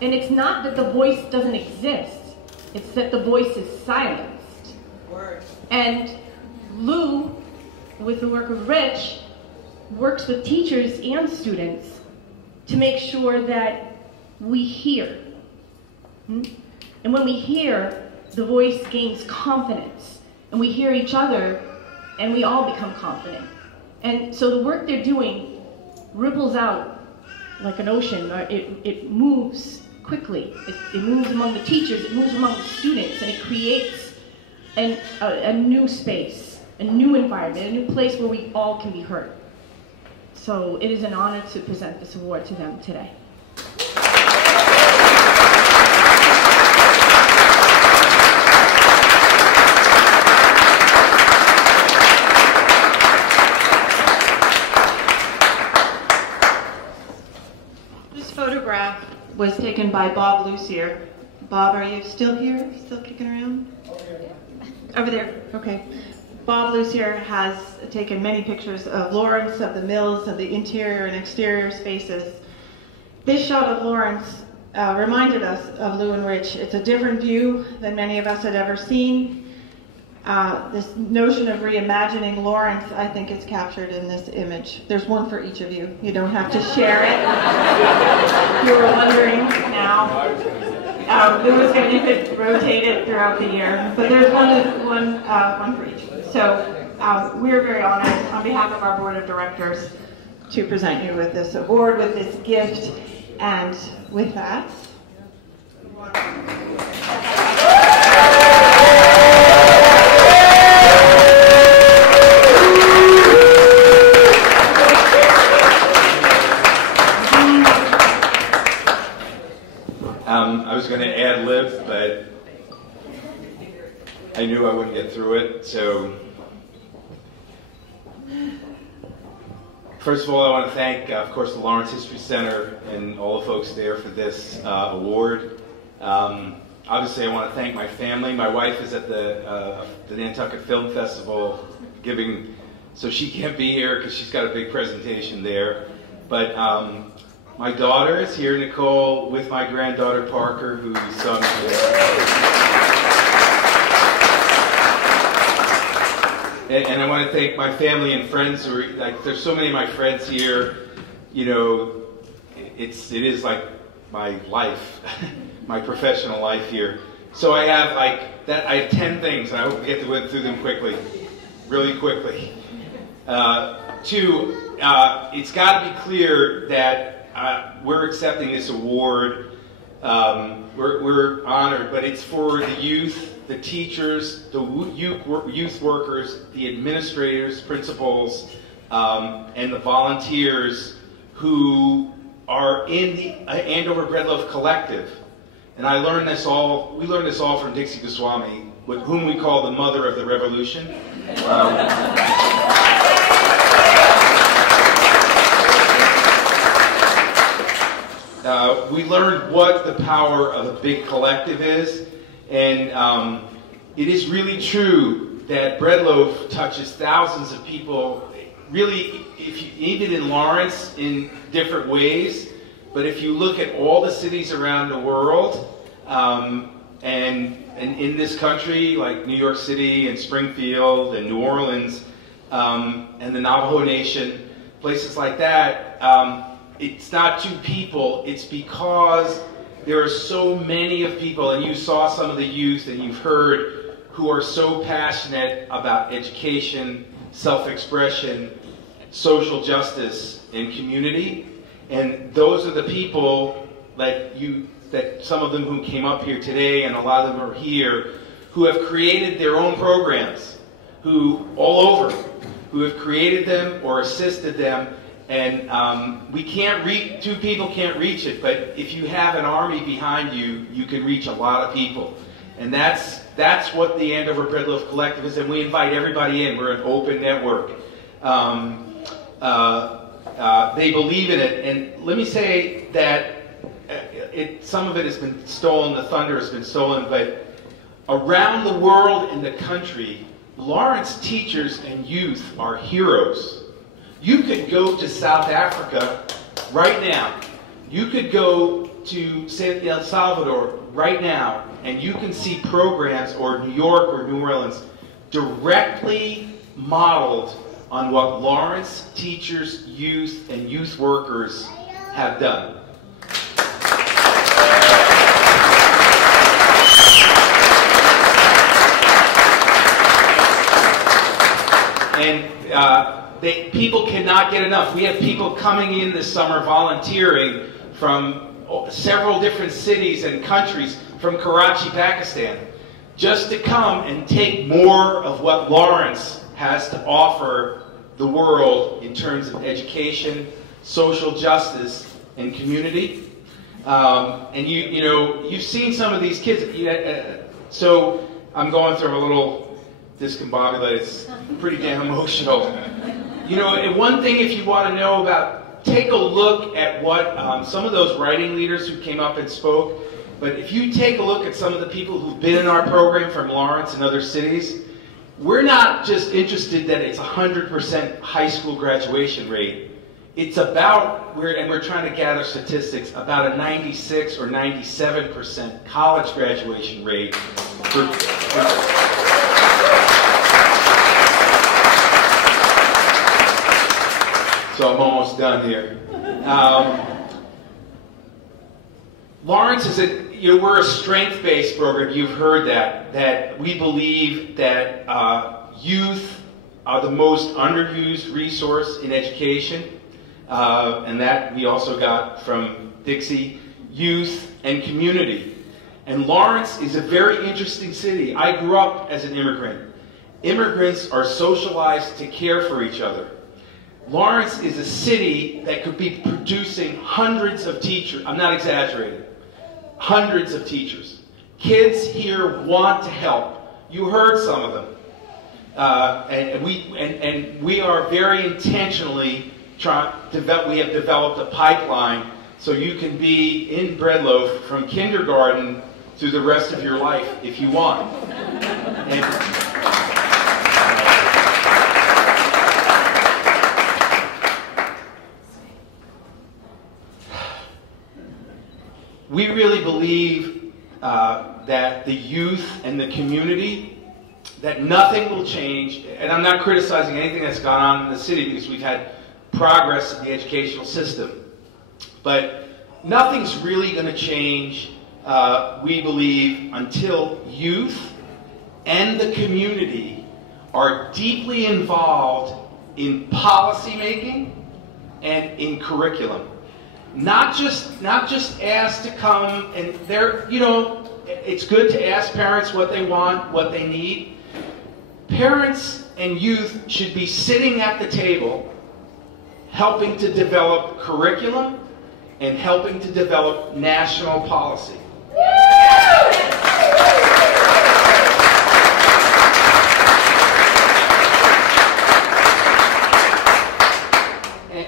it's not that the voice doesn't exist. It's that the voice is silenced. Word. And Lou, with the work of Rich, works with teachers and students to make sure that we hear. And when we hear, the voice gains confidence. And we hear each other, and we all become confident. And so the work they're doing ripples out like an ocean. It moves quickly. It moves among the teachers, it moves among the students, and it creates a new space, a new environment, a new place where we all can be heard. So it is an honor to present this award to them today. This photograph was taken by Bob Lucier. Bob, are you still here? Still kicking around? Over there, okay. Bob Lucier has taken many pictures of Lawrence, of the mills, of the interior and exterior spaces. This shot of Lawrence reminded us of Lou and Rich. It's a different view than many of us had ever seen. This notion of reimagining Lawrence, I think, is captured in this image. There's one for each of you. You don't have to share it. You were wondering now. Lou was going to rotate it throughout the year, but there's one for each. So we're very honored on behalf of our board of directors to present you with this award, with this gift, and with that. I was going to ad lib, but I knew I wouldn't get through it. So, first of all, I want to thank, of course, the Lawrence History Center and all the folks there for this award. Obviously, I want to thank my family. My wife is at the Nantucket Film Festival giving, so she can't be here because she's got a big presentation there. But my daughter is here, Nicole, with my granddaughter Parker, who you saw and I want to thank my family and friends who are, like, there's so many of my friends here. You know, it is like my life, my professional life here. So I have I have 10 things, and I hope we get to go through them quickly, really quickly. 2, it's got to be clear that we're accepting this award. We're honored, but it's for the youth, the teachers, the youth workers, the administrators, principals, and the volunteers who are in the Andover Bread Loaf Collective. And we learned this all from Dixie Goswami, with whom we call the mother of the revolution. We learned what the power of a big collective is, and it is really true that Bread Loaf touches thousands of people, really, even in Lawrence, in different ways. But if you look at all the cities around the world, and in this country, like New York City and Springfield and New Orleans, and the Navajo Nation, places like that, it's not two people, it's because there are so many of people, and you saw some of the youth and you've heard, who are so passionate about education, self-expression, social justice, and community. And those are the people that some of them who came up here today, and a lot of them are here, who have created their own programs, who all over, who have created them or assisted them. And we can't reach, 2 people can't reach it, but if you have an army behind you, you can reach a lot of people. And that's what the Andover Bread Loaf Collective is, and we invite everybody in. We're an open network. They believe in it, and let me say that some of it has been stolen, the thunder has been stolen, but around the world in the country, Lawrence teachers and youth are heroes. You could go to South Africa right now. You could go to El Salvador right now, and you can see programs, or New York or New Orleans, directly modeled on what Lawrence teachers, youth, and youth workers have done. And people cannot get enough. We have people coming in this summer volunteering from several different cities and countries, from Karachi, Pakistan, just to come and take more of what Lawrence has to offer the world in terms of education, social justice, and community. And you've seen some of these kids. So I'm going through a little discombobulated. It's pretty damn emotional. One thing, if you want to know about, take a look at what some of those writing leaders who came up and spoke. But if you take a look at some of the people who've been in our program from Lawrence and other cities, we're not just interested that it's 100% high school graduation rate. It's about, and we're trying to gather statistics, about a 96 or 97% college graduation rate. So I'm almost done here. Lawrence is we're a strength-based program. You've heard that we believe that youth are the most underused resource in education, and that we also got from Dixie, youth and community. And Lawrence is a very interesting city. I grew up as an immigrant. Immigrants are socialized to care for each other. Lawrence is a city that could be producing hundreds of teachers. I'm not exaggerating. Hundreds of teachers. Kids here want to help. You heard some of them. And we are very intentionally we have developed a pipeline so you can be in Bread Loaf from kindergarten through the rest of your life if you want. We really believe that the youth and the community, that nothing will change, and I'm not criticizing anything that's gone on in the city because we've had progress in the educational system, but nothing's really going to change, we believe, until youth and the community are deeply involved in policy making and in curriculum. Not just asked to come, and it's good to ask parents what they want, what they need. Parents and youth should be sitting at the table, helping to develop curriculum and helping to develop national policy.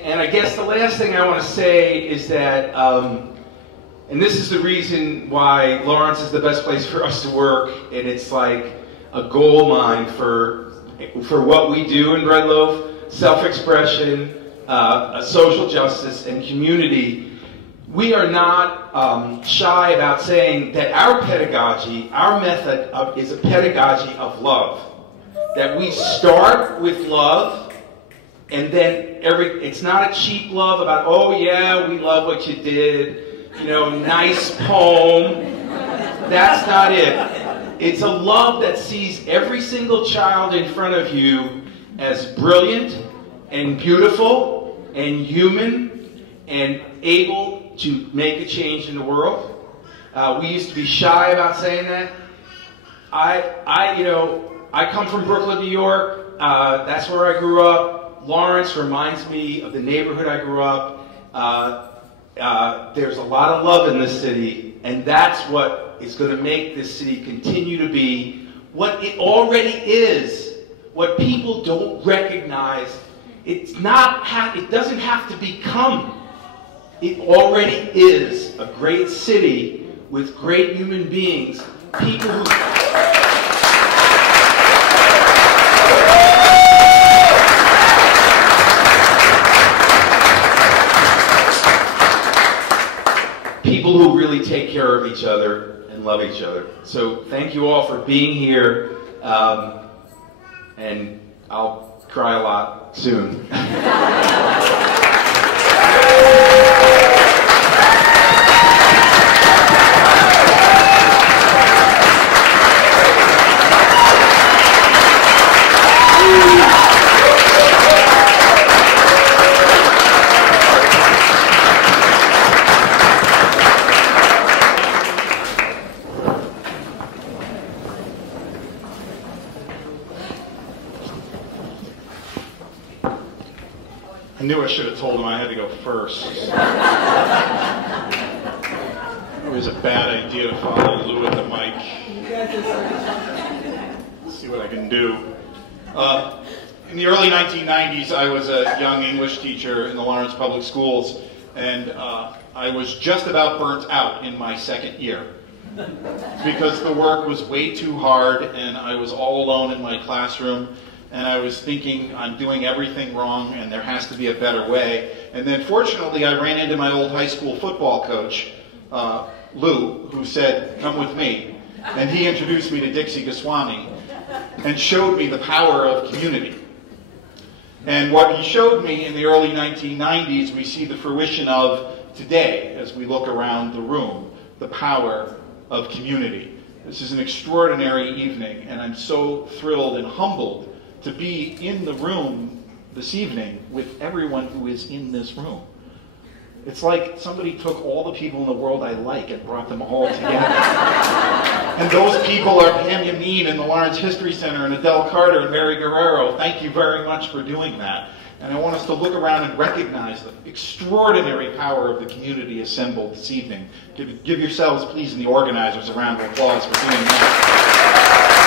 And I guess the last thing I want to say is that, and this is the reason why Lawrence is the best place for us to work, and it's like a gold mine for what we do in Bread Loaf, self-expression, social justice, and community. We are not shy about saying that our pedagogy, our method is a pedagogy of love. That we start with love, and then it's not a cheap love about, oh yeah, we love what you did. nice poem. That's not it. It's a love that sees every single child in front of you as brilliant and beautiful and human and able to make a change in the world. We used to be shy about saying that. I come from Brooklyn, New York. That's where I grew up. Lawrence reminds me of the neighborhood I grew up. There's a lot of love in this city, and that's what is going to make this city continue to be what it already is. What people don't recognize, it doesn't have to become. It already is a great city with great human beings, people who... people who really take care of each other and love each other. So thank you all for being here, and I'll cry a lot soon. I knew I should have told him I had to go first. It was a bad idea to follow Lou at the mic. Let's see what I can do. In the early 1990s, I was a young English teacher in the Lawrence Public Schools, and I was just about burnt out in my second year because the work was way too hard, and I was all alone in my classroom. And I was thinking, I'm doing everything wrong, and there has to be a better way. And then fortunately, I ran into my old high school football coach, Lou, who said, come with me. And he introduced me to Dixie Goswami and showed me the power of community. And what he showed me in the early 1990s, we see the fruition of today as we look around the room, the power of community. This is an extraordinary evening, and I'm so thrilled and humbled to be in the room this evening with everyone who is in this room. It's like somebody took all the people in the world I like and brought them all together. And those people are Pam Yameen in the Lawrence History Center, and Adele Carter and Mary Guerrero. Thank you very much for doing that. And I want us to look around and recognize the extraordinary power of the community assembled this evening. Give yourselves, please, and the organizers a round of applause for doing that.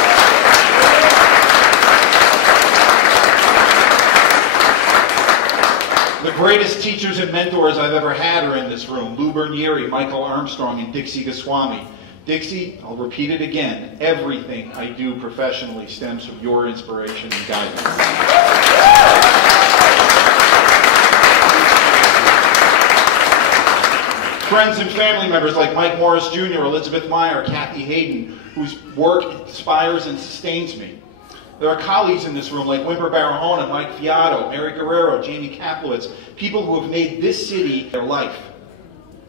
The greatest teachers and mentors I've ever had are in this room. Lou Bernieri, Michael Armstrong, and Dixie Goswami. Dixie, I'll repeat it again, everything I do professionally stems from your inspiration and guidance. Friends and family members like Mike Morris Jr., Elizabeth Meyer, Kathy Hayden, whose work inspires and sustains me. There are colleagues in this room like Wimper Barahona, Mike Fiato, Mary Guerrero, Jamie Kaplowitz, people who have made this city their life.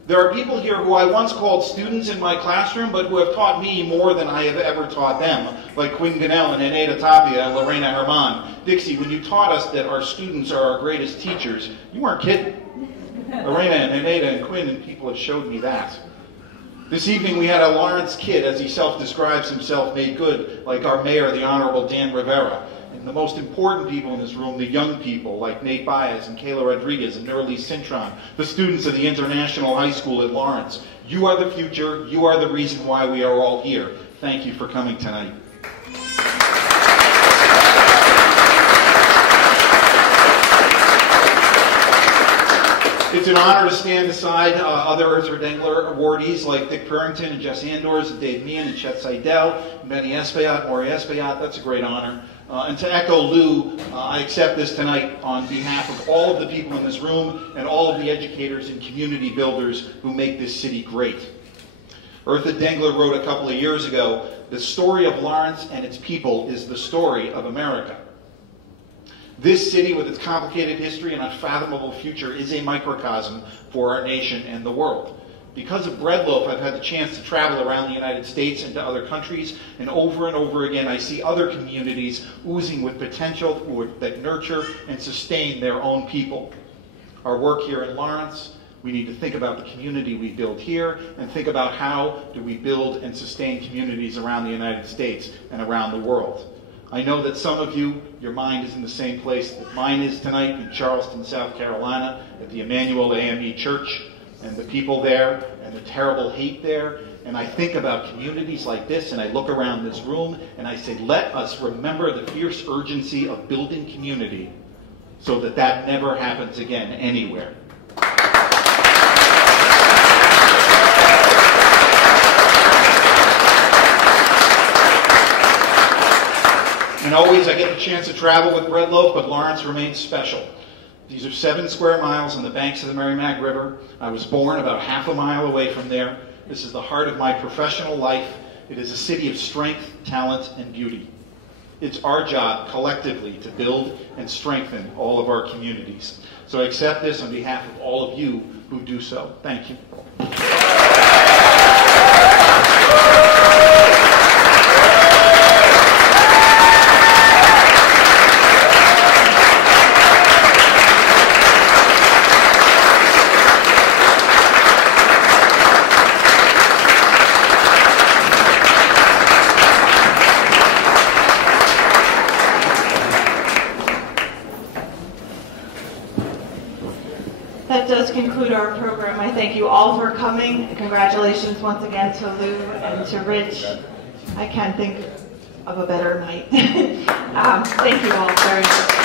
There are people here who I once called students in my classroom, but who have taught me more than I have ever taught them, like Quinn Gunnell and Eneida Tapia and Lorena Herman. Dixie, when you taught us that our students are our greatest teachers, you weren't kidding. Lorena and Eneida and Quinn and people have showed me that. This evening we had a Lawrence kid, as he self-describes himself, made good, like our mayor, the Honorable Dan Rivera. And the most important people in this room, the young people, like Nate Baez and Kayla Rodriguez and Nerly Cintron, the students of the International High School at Lawrence. You are the future. You are the reason why we are all here. Thank you for coming tonight. It's an honor to stand beside other Eartha Dengler awardees like Dick Purrington and Jess Andors and Dave Meehan and Chet Seidel, and Benny Espaillat, Maury Espaillat. That's a great honor. And to echo Lou, I accept this tonight on behalf of all of the people in this room and all of the educators and community builders who make this city great. Eartha Dengler wrote a couple of years ago, "The story of Lawrence and its people is the story of America." This city, with its complicated history and unfathomable future, is a microcosm for our nation and the world. Because of Bread Loaf, I've had the chance to travel around the United States and to other countries, and over again I see other communities oozing with potential that nurture and sustain their own people. Our work here in Lawrence, we need to think about the community we build here and think about how do we build and sustain communities around the United States and around the world. I know that some of you, your mind is in the same place that mine is tonight in Charleston, South Carolina, at the Emmanuel AME Church, and the people there, and the terrible hate there. And I think about communities like this, and I look around this room, and I say, let us remember the fierce urgency of building community so that that never happens again anywhere. And always I get the chance to travel with Bread Loaf, but Lawrence remains special. These are 7 square miles on the banks of the Merrimack River. I was born about half a mile away from there. This is the heart of my professional life. It is a city of strength, talent, and beauty. It's our job collectively to build and strengthen all of our communities. So I accept this on behalf of all of you who do so. Thank you. That does conclude our program. I thank you all for coming. Congratulations once again to Lou and to Rich. I can't think of a better night. Thank you all very much.